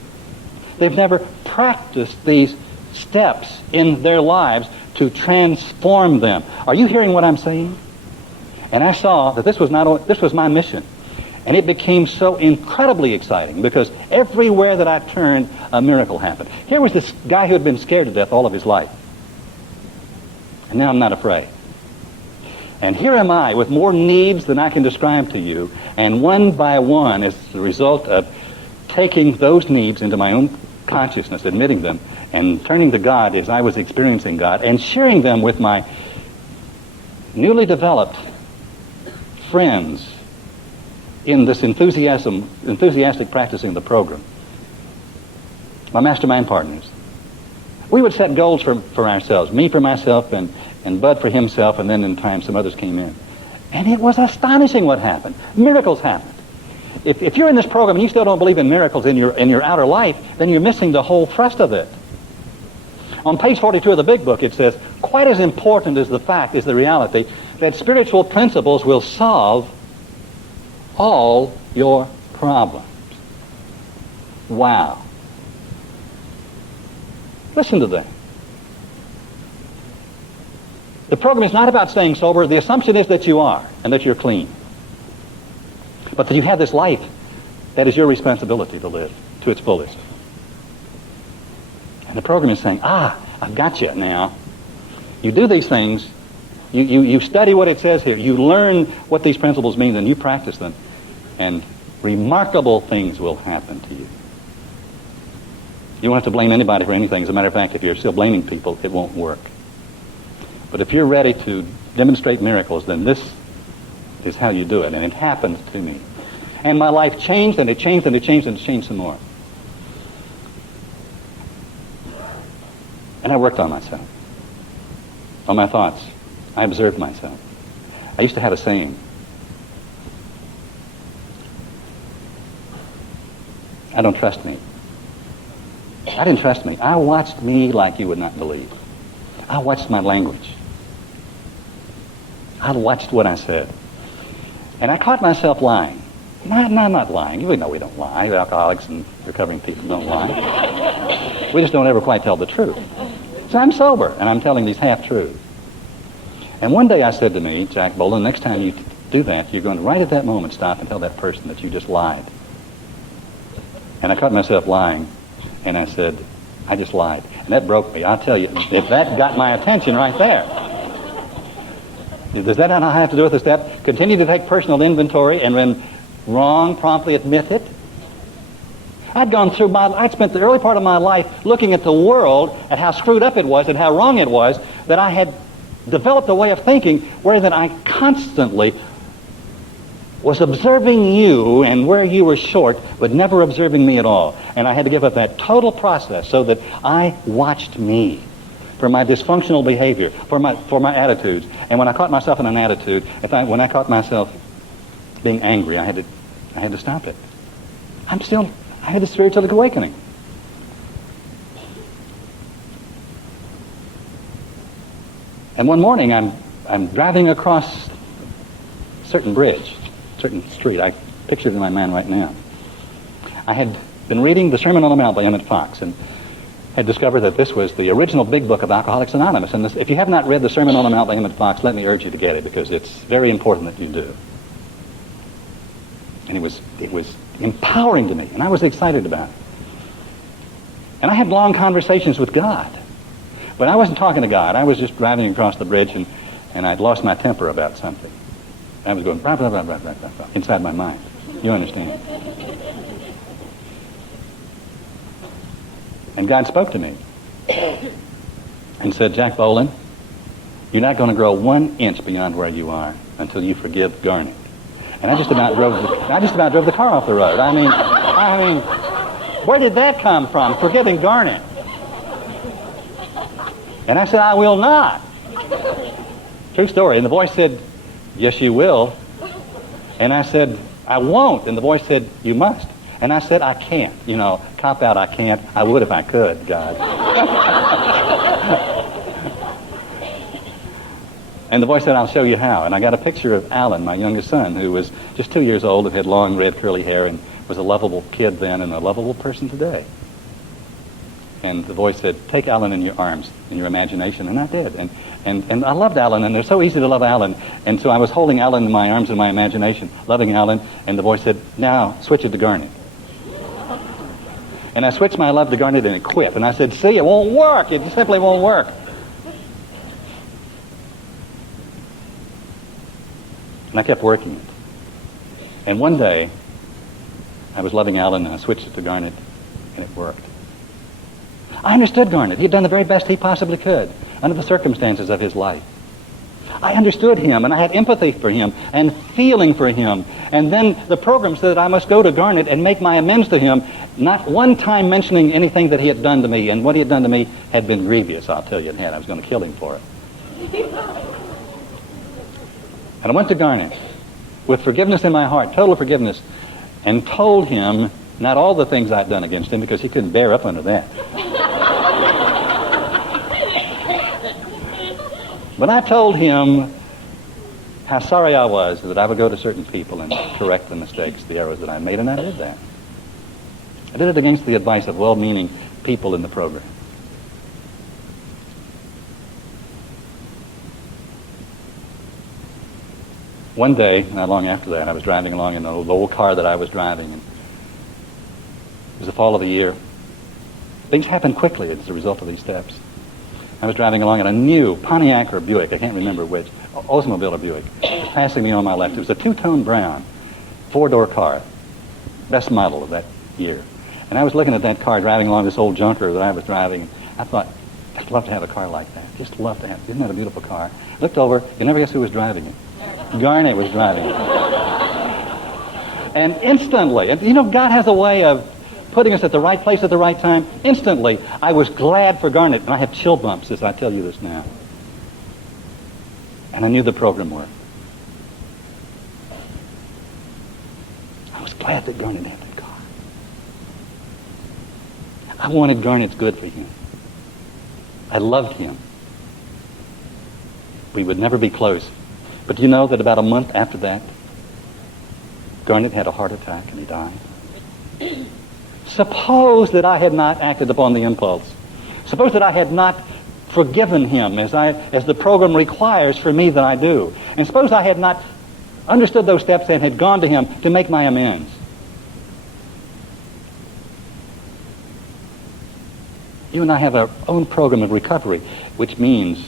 They've never practiced these steps in their lives to transform them. Are you hearing what I'm saying? And I saw that this was my mission. And it became so incredibly exciting because everywhere that I turned, a miracle happened. Here was this guy who had been scared to death all of his life. And now I'm not afraid. And here am I with more needs than I can describe to you, and one by one, as the result of taking those needs into my own consciousness, admitting them, and turning to God as I was experiencing God, and sharing them with my newly developed friends in this enthusiastic practicing of the program, my mastermind partners. We would set goals for ourselves, me for myself, and Bud for himself, and then in time some others came in. And it was astonishing what happened. Miracles happened. If you're in this program and you still don't believe in miracles in your outer life, then you're missing the whole thrust of it. On page 42 of the big book it says, quite as important as the reality that spiritual principles will solve all your problems. Wow. Listen to that. The program is not about staying sober. The assumption is that you are and that you're clean. But that you have this life that is your responsibility to live to its fullest. And the program is saying, I've got you now. You do these things. You study what it says here. You learn what these principles mean and you practice them. And remarkable things will happen to you. You won't have to blame anybody for anything. As a matter of fact, if you're still blaming people, it won't work. But if you're ready to demonstrate miracles, then this is how you do it. And it happened to me. And my life changed, and it changed, and it changed, and it changed some more. And I worked on myself, on my thoughts. I observed myself. I used to have a saying. I don't trust me. I didn't trust me. I watched me like you would not believe. I watched my language. I watched what I said. And I caught myself lying. No, I'm not lying. You know we don't lie. Alcoholics and recovering people don't lie. We just don't ever quite tell the truth. So I'm sober, and I'm telling these half-truths. And one day I said to me, Jack Boland, next time you do that, you're going to right at that moment stop and tell that person that you just lied. And I caught myself lying, and I said, I just lied. And that broke me. I'll tell you, if that got my attention right there. Does that not have to do with the step? Continue to take personal inventory, and when wrong, promptly admit it. I'd spent the early part of my life looking at the world, at how screwed up it was, and how wrong it was, that I had developed a way of thinking where that I constantly was observing you and where you were short, but never observing me at all. And I had to give up that total process so that I watched me for my dysfunctional behavior, for my attitudes. And when I caught myself in an attitude, when I caught myself being angry, I had to stop it. I had a spiritual awakening. And one morning I'm driving across a certain bridge, certain street. I picture it in my mind right now. I had been reading the Sermon on the Mount by Emmett Fox and had discovered that this was the original big book of Alcoholics Anonymous. And if you have not read the Sermon on the Mount by Emmett Fox, let me urge you to get it because it's very important that you do. And it was empowering to me, and I was excited about it. And I had long conversations with God. But I wasn't talking to God. I was just driving across the bridge, and I'd lost my temper about something. I was going blah, blah, blah, blah, blah, blah, blah, inside my mind. You understand? And God spoke to me and said, Jack Boland, you're not going to grow 1 inch beyond where you are until you forgive Garnet. And I just about drove the car off the road. I mean, where did that come from? Forgiving Garnet. And I said, I will not. True story. And the voice said, yes, you will. And I said, I won't. And the voice said, you must. And I said, I can't. You know, cop out, I can't. I would if I could, God. And the voice said, I'll show you how. And I got a picture of Alan, my youngest son, who was just 2 years old and had long red curly hair and was a lovable kid then and a lovable person today. And the voice said, take Alan in your arms, in your imagination. And I did. And I loved Alan, and it was so easy to love Alan. And so I was holding Alan in my arms in my imagination, loving Alan. And the voice said, now switch it to Garnet. And I switched my love to Garnet and it quit. And I said, see, it won't work. It simply won't work. And I kept working it. And one day, I was loving Alan and I switched it to Garnet and it worked. I understood Garnet. He had done the very best he possibly could under the circumstances of his life. I understood him and I had empathy for him and feeling for him. And then the program said that I must go to Garnet and make my amends to him, not one time mentioning anything that he had done to me. And what he had done to me had been grievous, I'll tell you it had. I was going to kill him for it. And I went to Garnet with forgiveness in my heart, total forgiveness, and told him not all the things I'd done against him because he couldn't bear up under that. But I told him how sorry I was that I would go to certain people and correct the mistakes, the errors that I made, and I did that. I did it against the advice of well-meaning people in the program. One day, not long after that, I was driving along in the old car that I was driving, and it was the fall of the year. Things happened quickly as a result of these steps. I was driving along in a new Pontiac or Buick, I can't remember which, Oldsmobile or Buick. It was passing me on my left. It was a two-tone brown, four-door car, best model of that year. And I was looking at that car driving along this old junker that I was driving. I thought, I'd love to have a car like that. Just love to have it. Isn't that a beautiful car? Looked over, you never guess who was driving it. Garnet was driving it. And instantly, and you know, God has a way of putting us at the right place at the right time. Instantly, I was glad for Garnet, and I have chill bumps as I tell you this now. And I knew the program worked. I was glad that Garnet had that car. I wanted Garnet's good for him. I loved him. We would never be close. But do you know that about a month after that, Garnet had a heart attack and he died? Suppose that I had not acted upon the impulse. Suppose that I had not forgiven him as the program requires for me that I do. And suppose I had not understood those steps and had gone to him to make my amends. You and I have our own program of recovery, which means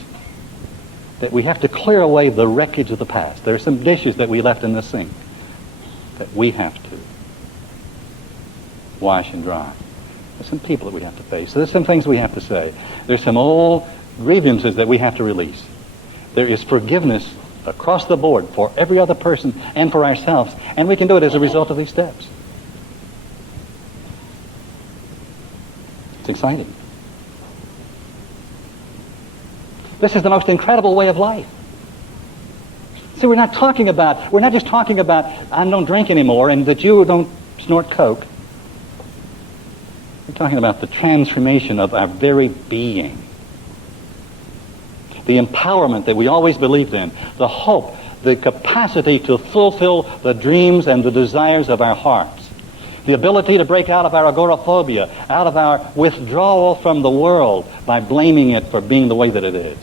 that we have to clear away the wreckage of the past. There are some dishes that we left in the sink that we have to wash and dry. There's some people that we have to face. So there's some things we have to say. There's some old grievances that we have to release. There is forgiveness across the board for every other person and for ourselves, and we can do it as a result of these steps. It's exciting. This is the most incredible way of life. See, we're not just talking about I don't drink anymore and that you don't snort Coke. We're talking about the transformation of our very being. The empowerment that we always believed in. The hope, the capacity to fulfill the dreams and the desires of our hearts. The ability to break out of our agoraphobia, out of our withdrawal from the world by blaming it for being the way that it is.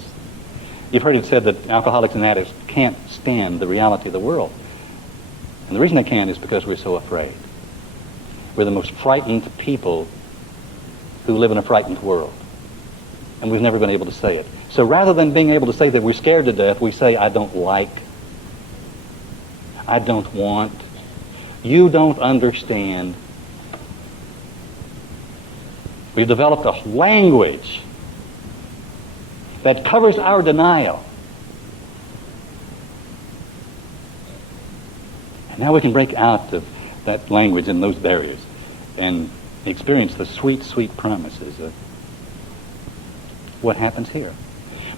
You've heard it said that alcoholics and addicts can't stand the reality of the world. And the reason they can't is because we're so afraid. We're the most frightened people who live in a frightened world. And we've never been able to say it. So rather than being able to say that we're scared to death, we say, I don't like, I don't want, you don't understand. We've developed a language that covers our denial. Now we can break out of that language and those barriers and experience the sweet, sweet promises of what happens here.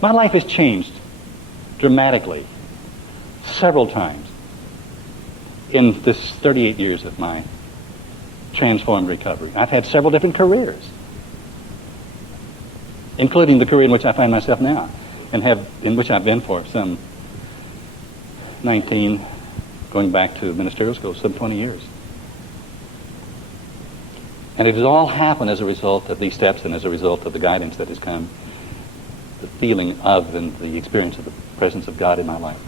My life has changed dramatically several times in this 38 years of my transformed recovery. I've had several different careers, including the career in which I find myself now, and in which I've been for some 19, going back to ministerial school, some 20 years. And it has all happened as a result of these steps and as a result of the guidance that has come, the feeling of and the experience of the presence of God in my life.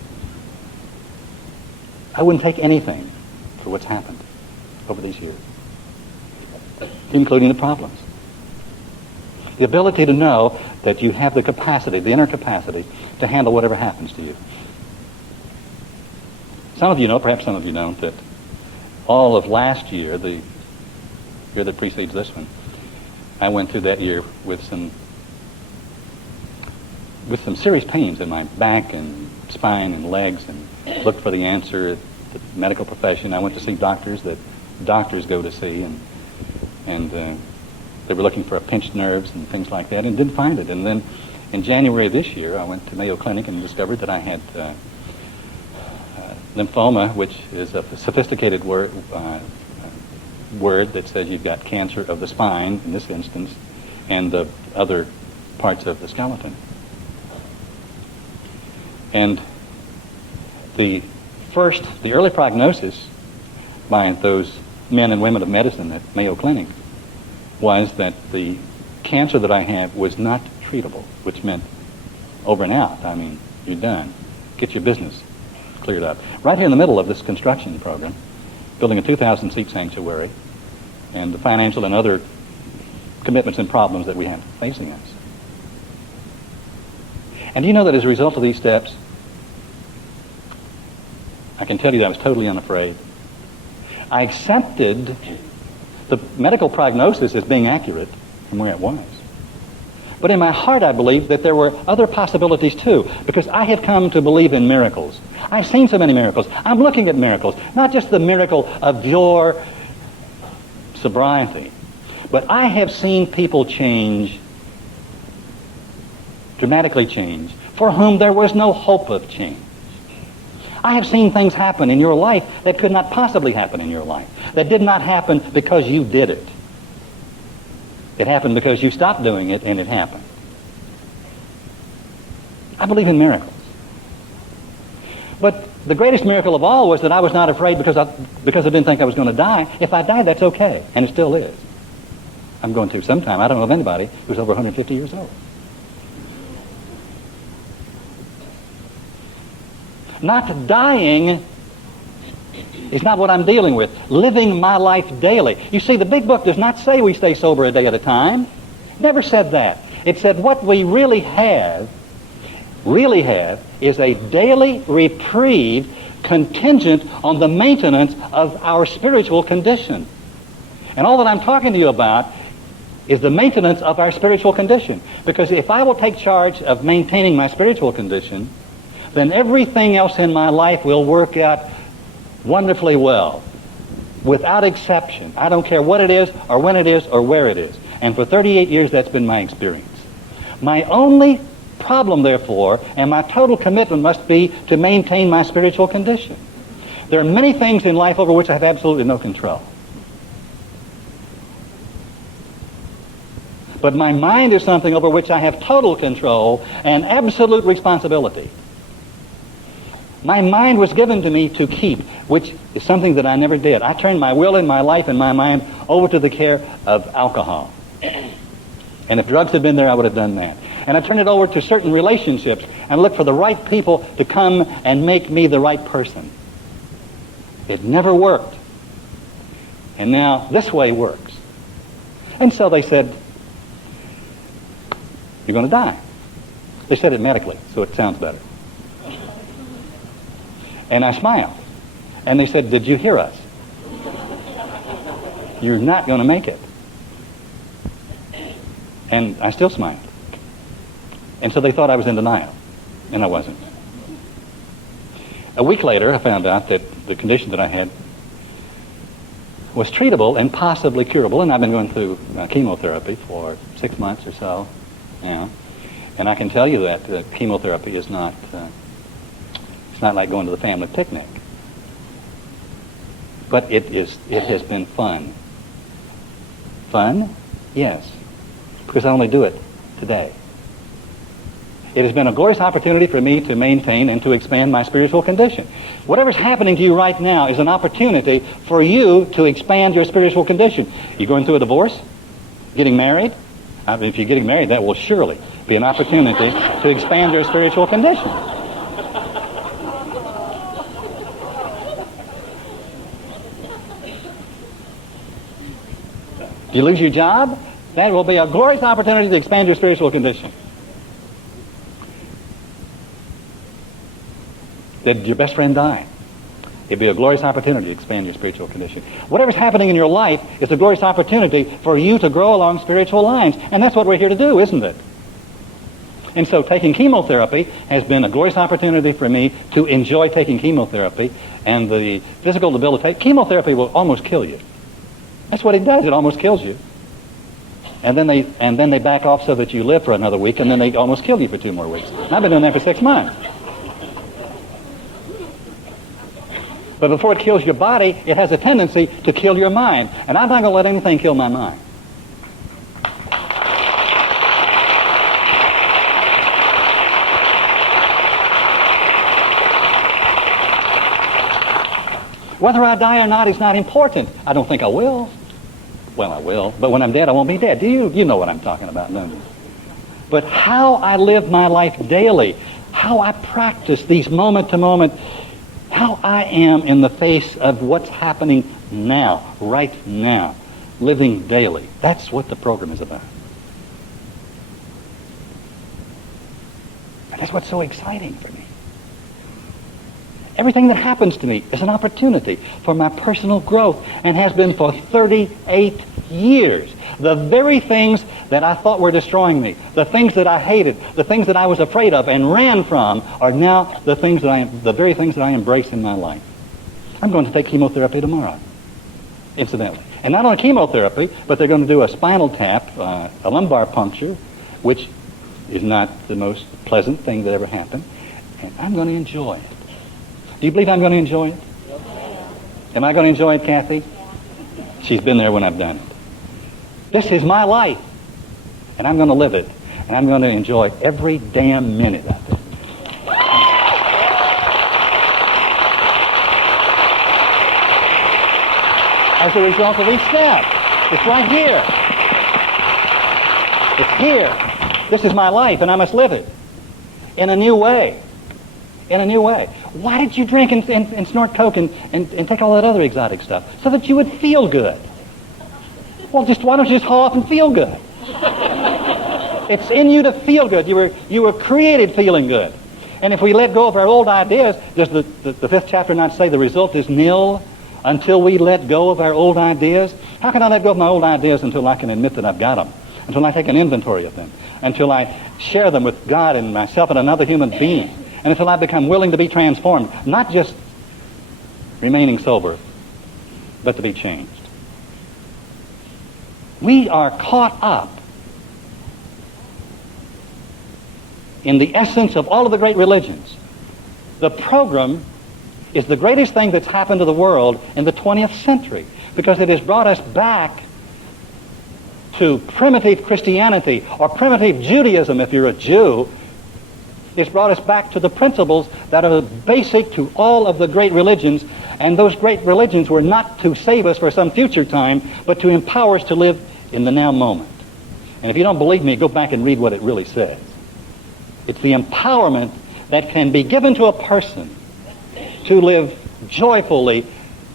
I wouldn't take anything for what's happened over these years, including the problems. The ability to know that you have the capacity, the inner capacity, to handle whatever happens to you. Some of you know, perhaps some of you don't, that all of last year, the year that precedes this one, I went through that year with some serious pains in my back and spine and legs, and looked for the answer at the medical profession. I went to see doctors that doctors go to see, and they were looking for pinched nerves and things like that, and didn't find it. And then in January of this year, I went to Mayo Clinic and discovered that I had lymphoma, which is a sophisticated word that says you've got cancer of the spine, in this instance, and the other parts of the skeleton. And the early prognosis by those men and women of medicine at Mayo Clinic was that the cancer that I had was not treatable, which meant over and out. I mean, you're done. Get your business cleared up. Right here in the middle of this construction program, building a 2,000-seat sanctuary, and the financial and other commitments and problems that we have facing us. And you know that as a result of these steps, I can tell you that I was totally unafraid. I accepted the medical prognosis as being accurate from where it was. But in my heart, I believed that there were other possibilities too, because I have come to believe in miracles. I've seen so many miracles. I'm looking at miracles, not just the miracle of your sobriety, but I have seen people change, dramatically change, for whom there was no hope of change. I have seen things happen in your life that could not possibly happen in your life, that did not happen because you did it. It happened because you stopped doing it, and it happened. I believe in miracles. But the greatest miracle of all was that I was not afraid because I didn't think I was going to die. If I died, that's okay, and it still is. I'm going to sometime. I don't know of anybody who's over 150 years old. Not dying is not what I'm dealing with. Living my life daily. You see, the big book does not say we stay sober a day at a time. It never said that. It said what we really have is a daily reprieve contingent on the maintenance of our spiritual condition. And all that I'm talking to you about is the maintenance of our spiritual condition. Because if I will take charge of maintaining my spiritual condition, then everything else in my life will work out wonderfully well, without exception. I don't care what it is, or when it is, or where it is. And for 38 years, that's been my experience. My only problem, therefore, and my total commitment must be to maintain my spiritual condition. There are many things in life over which I have absolutely no control. But my mind is something over which I have total control and absolute responsibility. My mind was given to me to keep, which is something that I never did. I turned my will and my life and my mind over to the care of alcohol. And if drugs had been there, I would have done that. And I turned it over to certain relationships and looked for the right people to come and make me the right person. It never worked. And now this way works. And so they said, you're going to die. They said it medically, so it sounds better. And I smiled. And they said, did you hear us? You're not going to make it. And I still smiled. And so they thought I was in denial. And I wasn't. A week later, I found out that the condition that I had was treatable and possibly curable, and I've been going through chemotherapy for 6 months or so. Yeah. And I can tell you that chemotherapy is not, it's not like going to the family picnic. But it has been fun. Fun? Yes. Because I only do it today. It has been a glorious opportunity for me to maintain and to expand my spiritual condition. Whatever's happening to you right now is an opportunity for you to expand your spiritual condition. You're going through a divorce? Getting married? If you're getting married, that will surely be an opportunity to expand your spiritual condition. If you lose your job, that will be a glorious opportunity to expand your spiritual condition. Did your best friend die? It'd be a glorious opportunity to expand your spiritual condition. Whatever's happening in your life is a glorious opportunity for you to grow along spiritual lines. And that's what we're here to do, isn't it? And so taking chemotherapy has been a glorious opportunity for me to enjoy taking chemotherapy. And the physical debilitation, chemotherapy will almost kill you. That's what it does. It almost kills you. And then they back off so that you live for another week, and then they almost kill you for 2 more weeks. And I've been doing that for 6 months. But before it kills your body, it has a tendency to kill your mind. And I'm not going to let anything kill my mind. Whether I die or not is not important. I don't think I will. Well, I will. But when I'm dead, I won't be dead. Do you? You know what I'm talking about, don't you? But how I live my life daily, how I practice these moment-to-moment, how I am in the face of what's happening now, right now, living daily. That's what the program is about. And that's what's so exciting for me. Everything that happens to me is an opportunity for my personal growth, and has been for 38 years. The very things that I thought were destroying me, the things that I hated, the things that I was afraid of and ran from, are now the very things that I embrace in my life. I'm going to take chemotherapy tomorrow, incidentally. And not only chemotherapy, but they're going to do a spinal tap, a lumbar puncture, which is not the most pleasant thing that ever happened. And I'm going to enjoy it. Do you believe I'm going to enjoy it? Am I going to enjoy it, Kathy? She's been there when I've done it. This is my life, and I'm going to live it, and I'm going to enjoy every damn minute of it. As a result of each step. It's right here. It's here. This is my life, and I must live it in a new way. In a new way. Why did you drink and snort coke and take all that other exotic stuff? So that you would feel good. Well, why don't you just haul off and feel good? It's in you to feel good. You were created feeling good. And if we let go of our old ideas, does the 5th chapter not say the result is nil until we let go of our old ideas? How can I let go of my old ideas until I can admit that I've got them? Until I take an inventory of them? Until I share them with God and myself and another human being? And until I become willing to be transformed, not just remaining sober, but to be changed. We are caught up in the essence of all of the great religions. The program is the greatest thing that's happened to the world in the 20th century, because it has brought us back to primitive Christianity, or primitive Judaism if you're a Jew. It's brought us back to the principles that are basic to all of the great religions, and those great religions were not to save us for some future time, but to empower us to live in the now moment. And if you don't believe me, go back and read what it really says. It's the empowerment that can be given to a person to live joyfully,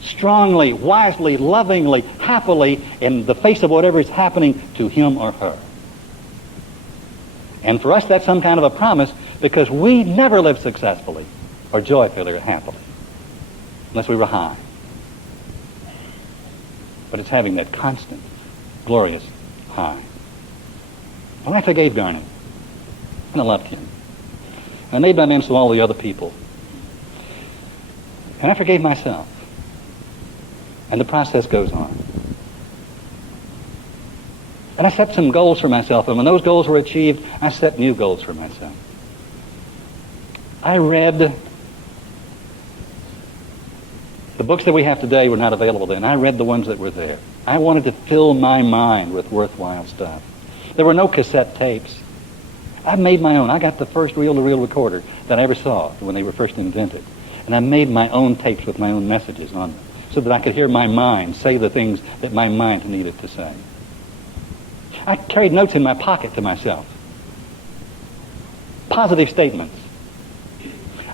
strongly, wisely, lovingly, happily in the face of whatever is happening to him or her. And for us, that's some kind of a promise, because we never lived successfully or joyfully or happily unless we were high. But it's having that constant, glorious high. Well, I forgave Garnet, and I loved him. And I made amends to all the other people. And I forgave myself. And the process goes on. And I set some goals for myself, and when those goals were achieved, I set new goals for myself. I read the books that we have today were not available then. I read the ones that were there. I wanted to fill my mind with worthwhile stuff. There were no cassette tapes. I made my own. I got the first reel-to-reel recorder that I ever saw when they were first invented. And I made my own tapes with my own messages on them so that I could hear my mind say the things that my mind needed to say. I carried notes in my pocket to myself. Positive statements.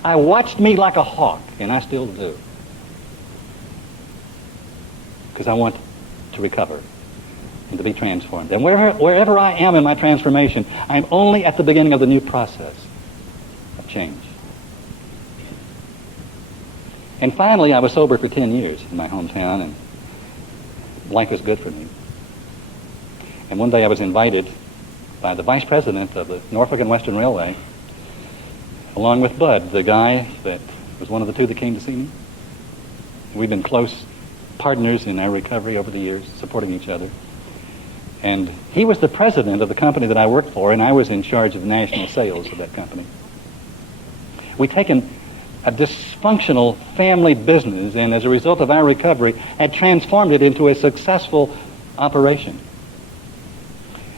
I watched me like a hawk, and I still do. Because I want to recover and to be transformed. And wherever I am in my transformation, I'm only at the beginning of the new process of change. And finally, I was sober for 10 years in my hometown, and life was good for me. And one day I was invited by the vice president of the Norfolk and Western Railway, along with Bud, the guy that was one of the two that came to see me. We've been close partners in our recovery over the years, supporting each other. And he was the president of the company that I worked for, and I was in charge of national sales of that company. We'd taken a dysfunctional family business, and as a result of our recovery, had transformed it into a successful operation.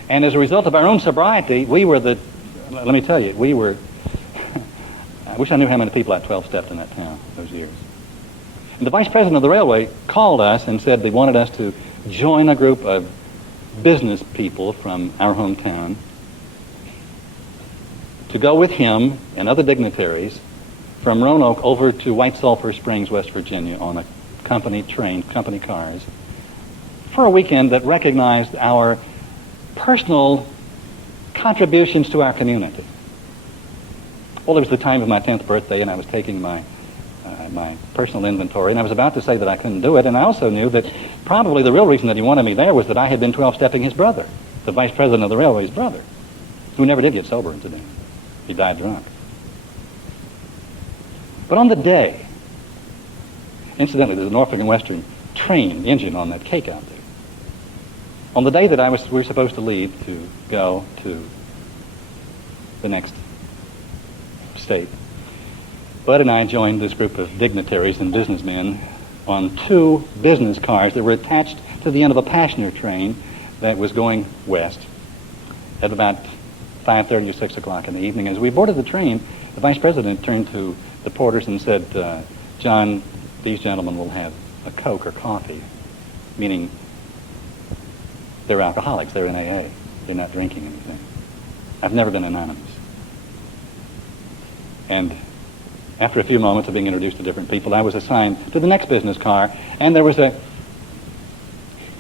And as a result of our own sobriety, let me tell you, we were, I wish I knew how many people I 12-stepped in that town those years. And the vice president of the railway called us and said they wanted us to join a group of business people from our hometown to go with him and other dignitaries from Roanoke over to White Sulphur Springs, West Virginia on a company train, company cars, for a weekend that recognized our personal contributions to our community. Well, it was the time of my 10th birthday, and I was taking my personal inventory, and I was about to say that I couldn't do it, and I also knew that probably the real reason that he wanted me there was that I had been 12-stepping his brother, the vice president of the railway's brother, who never did get sober incidentally. He died drunk. But on the day, incidentally, there's a Norfolk and Western train engine on that cake out there. On the day that we were supposed to leave to go to the next state, Bud and I joined this group of dignitaries and businessmen on two business cars that were attached to the end of a passenger train that was going west at about 5:30 or 6 o'clock in the evening. As we boarded the train, the vice president turned to the porters and said, John, these gentlemen will have a Coke or coffee, meaning they're alcoholics, they're in AA, they're not drinking anything. I've never been anonymous. And after a few moments of being introduced to different people, I was assigned to the next business car, and there was a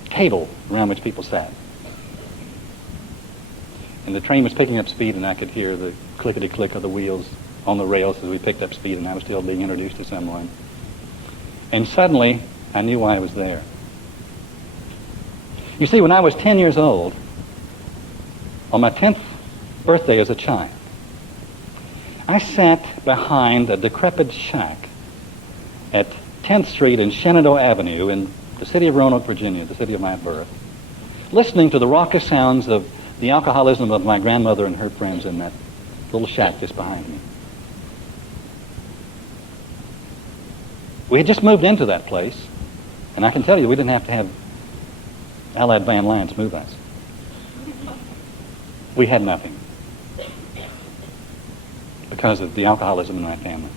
table around which people sat. And the train was picking up speed, and I could hear the clickety-click of the wheels on the rails as we picked up speed, and I was still being introduced to someone. And suddenly, I knew why I was there. You see, when I was 10 years old, on my 10th birthday as a child, I sat behind a decrepit shack at 10th Street and Shenandoah Avenue in the city of Roanoke, Virginia, the city of my birth, listening to the raucous sounds of the alcoholism of my grandmother and her friends in that little shack just behind me. We had just moved into that place, and I can tell you we didn't have to have Allied Van Lance move us. We had nothing because of the alcoholism in my family.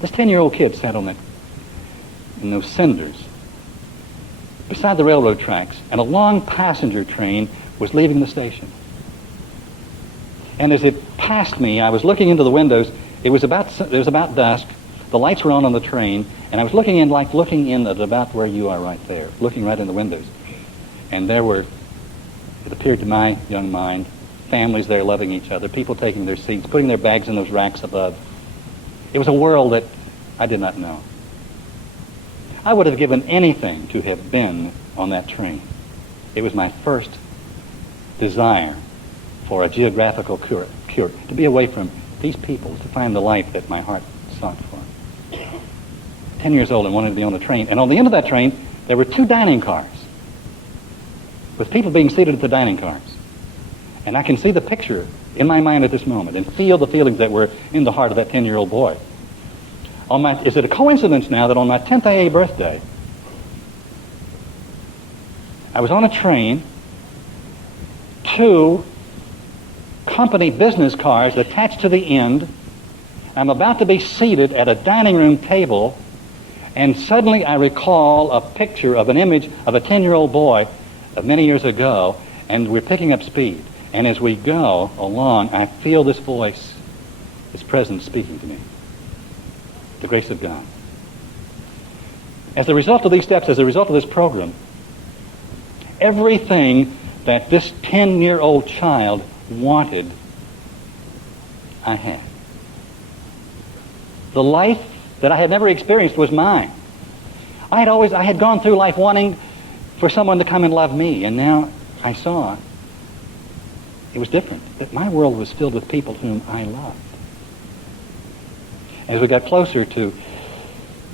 This 10-year-old kid sat in those cinders beside the railroad tracks, and a long passenger train was leaving the station. And as it passed me, I was looking into the windows. It was about dusk. The lights were on the train, and I was looking in at about where you are right there, looking right in the windows. And there were, it appeared to my young mind, families there loving each other, people taking their seats, putting their bags in those racks above. It was a world that I did not know. I would have given anything to have been on that train. It was my first desire for a geographical cure, to be away from these people, to find the life that my heart sought for. 10 years old and wanted to be on the train. And on the end of that train, there were 2 dining cars with people being seated at the dining cars. And I can see the picture in my mind at this moment and feel the feelings that were in the heart of that 10-year-old boy. Is it a coincidence now that on my 10th AA birthday, I was on a train, 2 company business cars attached to the end. I'm about to be seated at a dining room table, and suddenly I recall a picture of an image of a 10-year-old boy of many years ago, and we're picking up speed. And as we go along, I feel this voice, this presence speaking to me. The grace of God. As a result of these steps, as a result of this program, everything that this 10-year-old child wanted, I had. The life that I had never experienced was mine. I had gone through life wanting for someone to come and love me, and now I saw it was different, that my world was filled with people whom I loved. As we got closer to,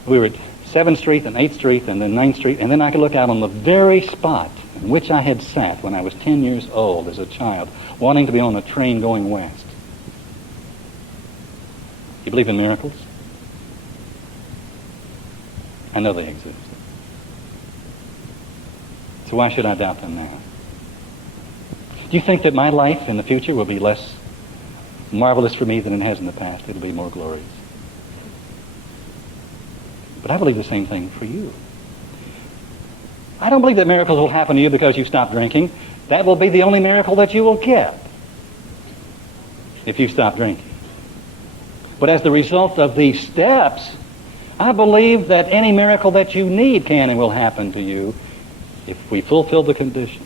we were at 7th Street and 8th Street and then 9th Street, and then I could look out on the very spot in which I had sat when I was 10 years old as a child, wanting to be on a train going west. You believe in miracles? I know they exist. So why should I doubt them now? Do you think that my life in the future will be less marvelous for me than it has in the past? It'll be more glorious. But I believe the same thing for you. I don't believe that miracles will happen to you because you stop drinking. That will be the only miracle that you will get if you stop drinking. But as the result of these steps, I believe that any miracle that you need can and will happen to you if we fulfill the conditions.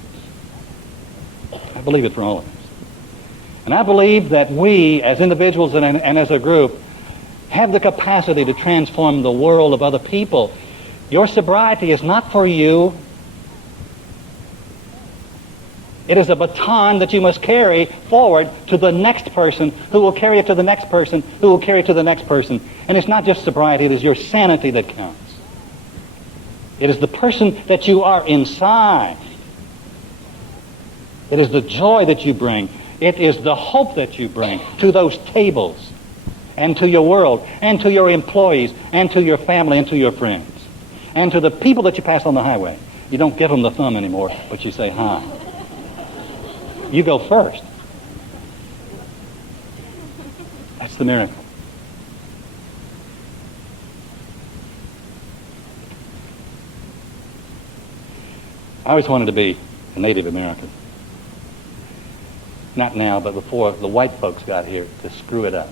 I believe it for all of us. And I believe that we, as individuals and as a group, have the capacity to transform the world of other people. Your sobriety is not for you. It is a baton that you must carry forward to the next person, who will carry it to the next person, who will carry it to the next person. And it's not just sobriety, it is your sanity that counts. It is the person that you are inside. It is the joy that you bring. It is the hope that you bring to those tables and to your world and to your employees and to your family and to your friends and to the people that you pass on the highway. You don't give them the thumb anymore, but you say hi. You go first. That's the miracle. I always wanted to be a Native American. Not now, but before the white folks got here to screw it up.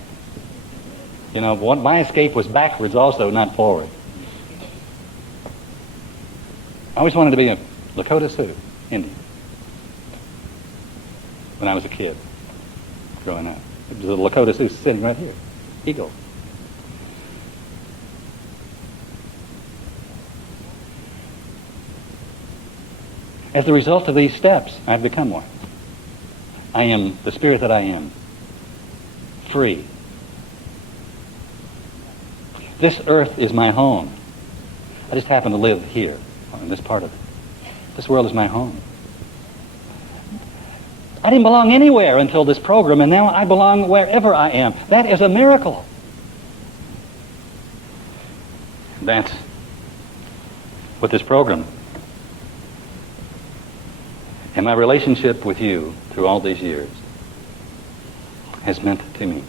You know, my escape was backwards also, not forward. I always wanted to be a Lakota Sioux Indian when I was a kid, growing up. It was a Lakota Sioux sitting right here, Eagle. As a result of these steps, I've become one. I am the spirit that I am, free. This earth is my home. I just happen to live here, in this part of it. This world is my home. I didn't belong anywhere until this program, and now I belong wherever I am. That is a miracle. That's what this program and my relationship with you through all these years has meant to me.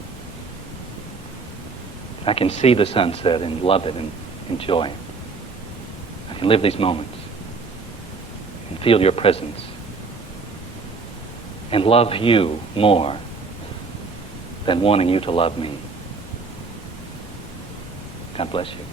I can see the sunset and love it and enjoy it. I can live these moments and feel your presence and love you more than wanting you to love me. God bless you.